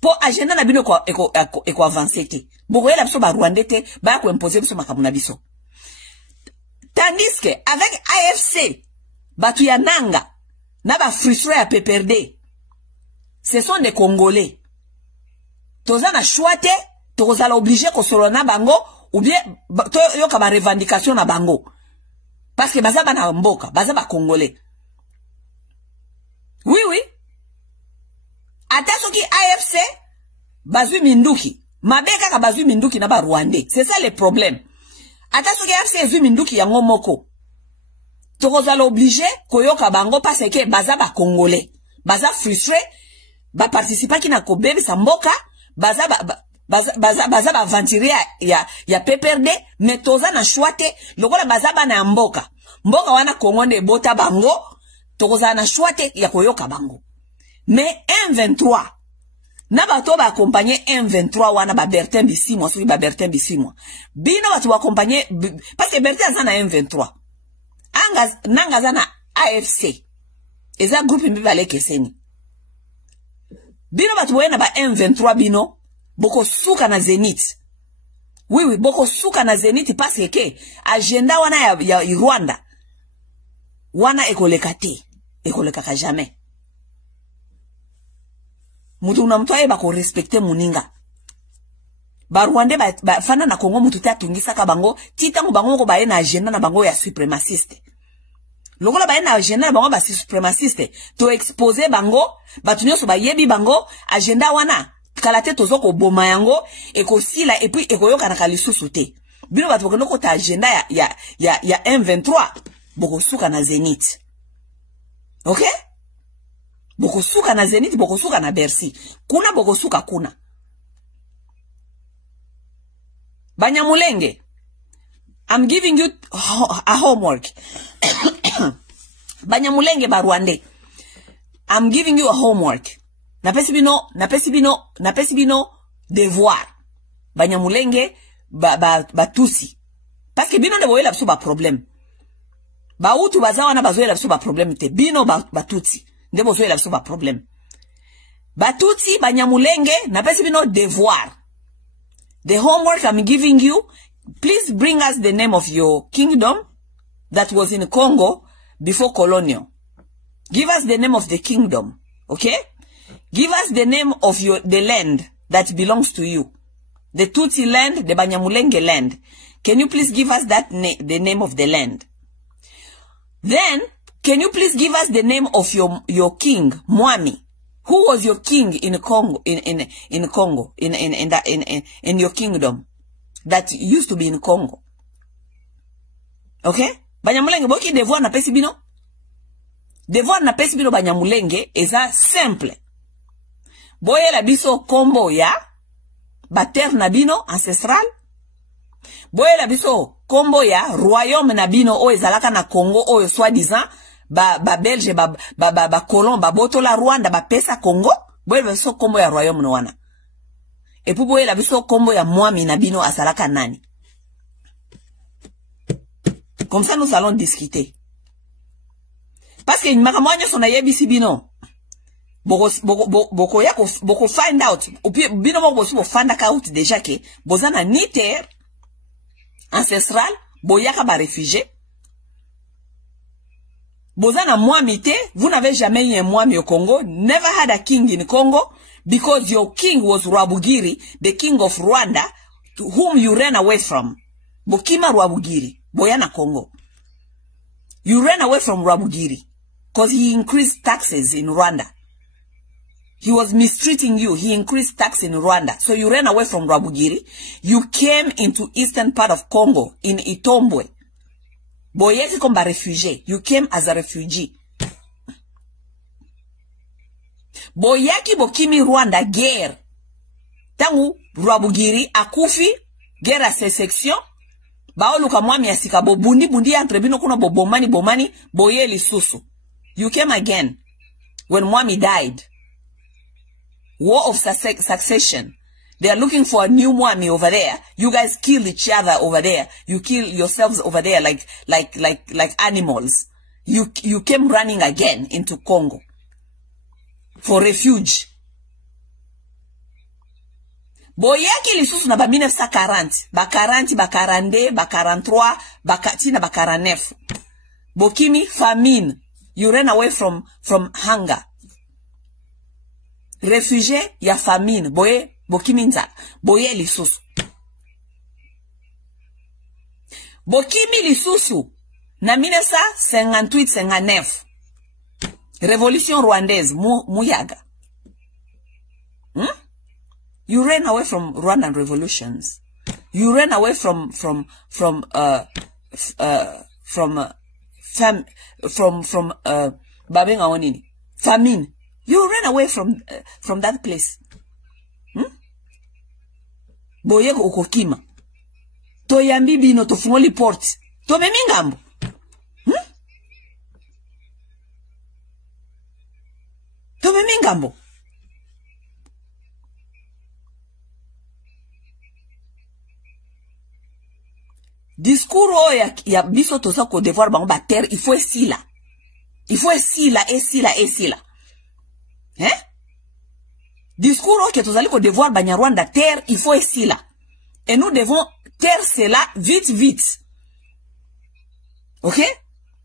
Po agenda na bino eko avancer te. Boko yela biso ba Rwanda te ba ko imposer biso makamu na biso. Tandis que avec AFC batu ya nanga na ba frustré à PPRD. Ce sont des Congolais. Toza na choite, toza la obligé ko solo na bango, ou bien, to yoka ba revendication na bango. Parce que baza ba na mboka, baza ba Congolais. Oui, oui. Atasoki AFC, bazui minduki. Mabeka ka bazui minduki na ba Rwandais. C'est ça le problème. Atasoki AFC ezui minduki yango moko. Toza la obligé ko yoka bango parce que baza ba Congolais. Baza frustré, ba participa ki na ko bebe sa mboka, baza ba aventurer ya PPRD, mais toza na choite, lokola baza ba na mboka. Mboka wana Kongo nde bota bango, toza na choite ya koyoka bango. Mais M23, na bato ba accompagner M23 wana ba Bertin Bisimwa, soki ba Bertin Bisimwa. Bino bato ba accompagner, parce que Bertin aza na M23. Nanga aza na AFC. Eza groupe mbibale keseni. Bino batu boye na ba M23 bino, boko suka na Zénith. Oui, oui, boko suka na Zénith parce que agenda wana ya Rwanda. Wana ekoleka te. Ekoleka ka jamais. Mutu unamtoa bako respecte muninga. Ba Rwanda ba fana na Kongo mutu te atungisa ka bango, titango bango ko baye na agenda na bango ya supremaciste. Lokola ba na agenda na bango ba supremaciste, to expose bango, batunyo so ba yebi bango, agenda wana, kalate tozo ko boma yango, eko sila, et puis eko yoka na kalisusu te. Bino batu bako noko ta agenda ya M23, boko suka na Zénith. Ok? Boko suka na Zénith, boko suka na Bercy. Kuna boko suka kuna. Banyamulenge, I'm giving you a homework. Banyamulenge ba Rwandais, I'm giving you a homework. Napesi bino devoir. Banyamulenge ba Tutsi. Parce que bino de boyela biso ba problème. Ba utu bazawa na bazoyela biso ba problème te. Bino ba Tutsi. Nde bozoyela biso ba problème. Ba Tutsi, banyamulenge, napesi bino devoir. The homework I'm giving you, please bring us the name of your kingdom that was in Congo before colonial. Give us the name of the kingdom, okay? Give us the name of the land that belongs to you. The Tutsi land, the Banyamulenge land. Can you please give us that the name of the land? Then, Can you please give us the name of your king, Mwami? Who was your king in Congo, in Congo, in your kingdom that used to be in Congo? Okay? Banyamulenge, boki devoir na pesi bino? Devoir na pesi bino banyamulenge, eza simple. Boye la biso kombo ya, bater na bino ancestral. Boye la biso kombo ya, royaume na bino o ezalaka na Congo, o soi-disant, ba Belge, ba colon, ba boto la Rwanda, ba pesa Congo. Boye la biso kombo ya royaume no wana. Et puis boye la biso kombo ya Mwami na bino asalaka nani. Comme ça, nous allons discuter. Parce que makamwanyo sona yebisi bino. Boko find out. Ou puis, bino moko bosi bo find out déjà que, bozana ni terre ancestral, boyaka ba réfugié. Bozana Mwami te, vous n'avez jamais eu un Mwami au Congo, never had a king in Congo, because your king was Rwabugiri, the king of Rwanda, to whom you ran away from. Bokima Rwabugiri. Boyana Congo. You ran away from Rwabugiri because he increased taxes in Rwanda. He was mistreating you. He increased tax in Rwanda. So you ran away from Rwabugiri. You came into eastern part of Congo in Itombwe. Boyeki komba refugee. You came as a refugee. Boyaki bokimi Rwanda guerre. Tangu Rwabugiri akufi guerre à sésection. Baoluka Mwami asika bo bundi entre bino kuna bo bomani boye lisusu. You came again when Mwami died. War of succession. They are looking for a new Mwami over there. You guys kill each other over there. You kill yourselves over there like animals. You came running again into Congo for refuge. Boyaki lisusu na ba 1940, ba 40, ba 42, ba 43, ba 49, ba 49. Bokimi famine. You ran away from hunger. Refugee ya famine. Boye bokimi nza. Boye lisusu. Bokimi lisusu na 1958-59. Révolution rwandaise muyaga. You ran away from Rwandan revolutions. You ran away from Babenga onini famine. You ran away from that place. Boye ukokima. To yambi bino to fungoli port. To memingambo. To memingambo. Discours ya biso toza ko devoir bango ba terre, il faut esila. Il faut esila. Hein? Discours que tozali ko devoir banyarwanda terre, il faut esila. Et nous devons taire cela vite. OK?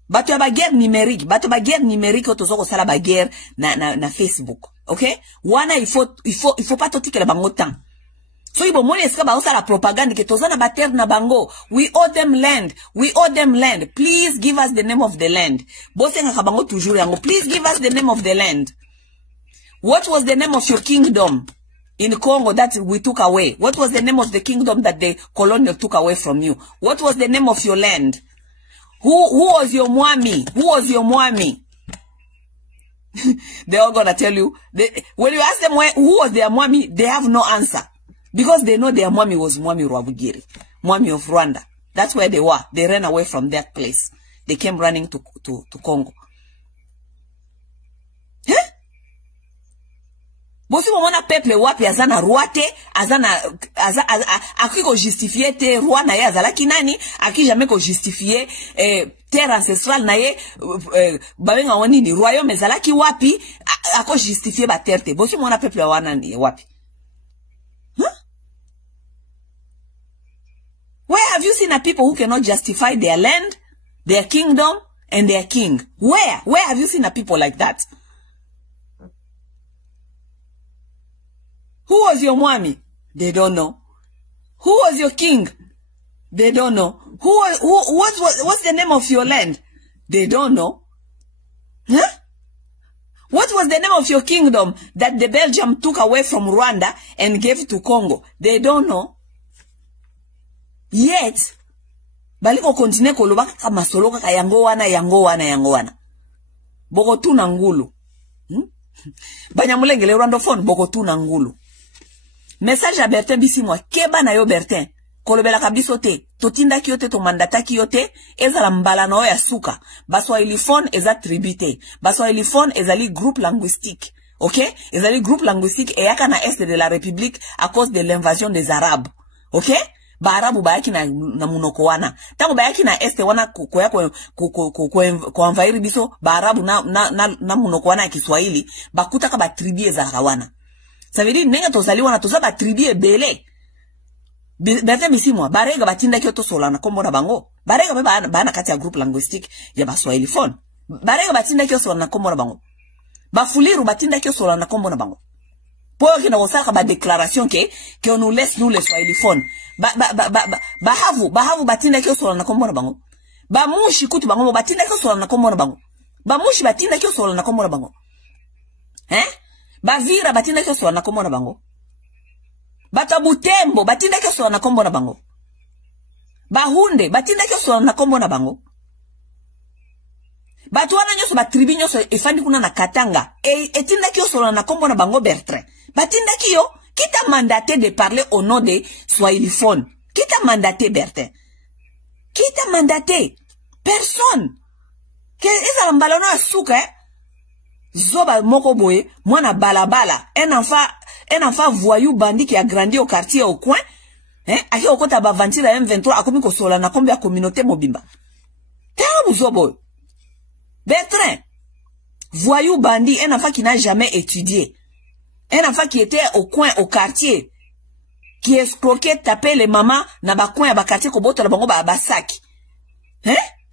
Bato ya ba guerre numérique, tozo ko sala ba guerre na Facebook. OK? Wana il faut pas toti que la bango temps. So ibo moni eska ba la propaganda ke tozana bater na bango. We owe them land. Please give us the name of the land. Bosenga kabango toujours yango. Please give us the name of the land. What was the name of your kingdom in Congo that we took away? What was the name of the kingdom that the colonial took away from you? What was the name of your land? Who was your Mwami? They're all gonna tell you. When you ask them who was their Mwami, they have no answer. Because they know their Mwami was Mwami Rwabugiri, Mwami of Rwanda. That's where they were. They ran away from that place. They came running to Congo. Huh? Bosi momona peuple wapi azana ruate, akiko justifier te roi na ye azalaki nani, aki jamais ko justifier terre ancestrale na ye babenga wanini royaume ezalaki wapi, ako justifier ba terre te. Bosi momona peuple wana ni wapi? Where have you seen a people who cannot justify their land, their kingdom, and their king? Where have you seen a people like that? Who was your Mwami? They don't know. Who was your king? They don't know. What's the name of your land? They don't know. Huh? What was the name of your kingdom that the Belgium took away from Rwanda and gave to Congo? They don't know. Yet, baliko continue koloba kaka masolo kaka yango wana. Boko tu na ngulu. Banyamulengele rwandophone boko tu na ngulu. Message à Bertin Bisimwa. Keba na yo Bertin. Kolobela kabiso te. Totinda kiyote to mandata kiyote. Eza la mbala na ya suka. Baswahili phone eza tribute. Baswahili phone ezali groupe linguistique. Ok? Ezali groupe linguistique et yaka na est de la République à cause de l'invasion des Arabes. Ok? Ba Arabu bayaki na munoko wana. Tango bayaki na est wana envahir biso ba Arabu na munoko wana ya Kiswahili. Bakutaka ba tribu eza wana. Ça veut dire nenga tozali wana toza ba tribu ebele. Bertin Bisimwa barega batinda kyo to sola na kombo na bango. Barega bana kati ya groupe linguistique ya Baswahili phone. Barega batinda kyo sola na kombo na bango. Bafuliru batinda kyo sola na kombo na bango. Pour que nous fasse ba déclaration que on nous laisse nous les Swahili phone. Bahavu batinda kyo sola na kombo na bango. Ba mushi kutu bango batinda kyo sola na kombo na bango. Ba mushi batinda kyo sola na kombo na bango. Bavira batinda kyo sola na kombo na bango. Batabutembo batinda kyo sola na kombo na bango. Bahunde batinda kyo sola na kombo na bango. Batuana nyoso batribi nyoso efandi kuna na Katanga. Etinda kyo sola na kombo na bango Bertrand. Batinda kyo, qui t'a mandaté de parler au nom de Swahili phone? Qui t'a mandaté Bertrand? Qui t'a mandaté? Personne. Eza mbalona asuka Zoba moko boye, mwana balabala, un enfant voyou bandit qui a grandi au quartier au coin, aki okota ba ventile M23 akomi ko sola na kombi ya communauté mobimba. Tabu zobo. Bertrand, voyou bandit, un enfant qui n'a jamais étudié, un enfant qui était au coin au quartier, qui escroquait, tapait les mamans na ba coin ya ba quartier ko boto la bango ba sac.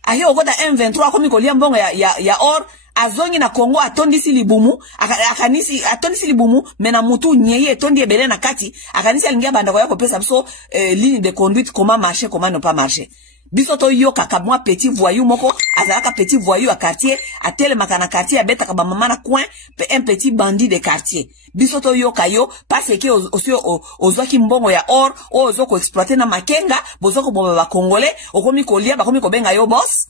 Aki okota M23 akomi ko lia mbongo ya or. Azongi na Congo atondisi libumu atondisi libumu mena mutu nyeye tondi ebele na kati akanisi alingia banda kwa pesa biso ligne de conduite comment marcher comment ne pas marcher biso to yoka ka moi petit voyou moko azalaka petit voyou à quartier atele makana quartier abeta ka ba mama na coin un petit bandit de quartier biso to yoka yo parce que ozwaki mbongo ya or ozoko exploiter na makenga bozoko bomba ba congolais okomi kolia bakomi ko benga yo boss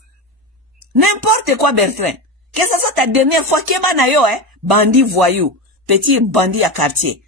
n'importe quoi Bertrand. Que ça soit ta dernière fois que na yo bandit voyou, petit bandit à quartier.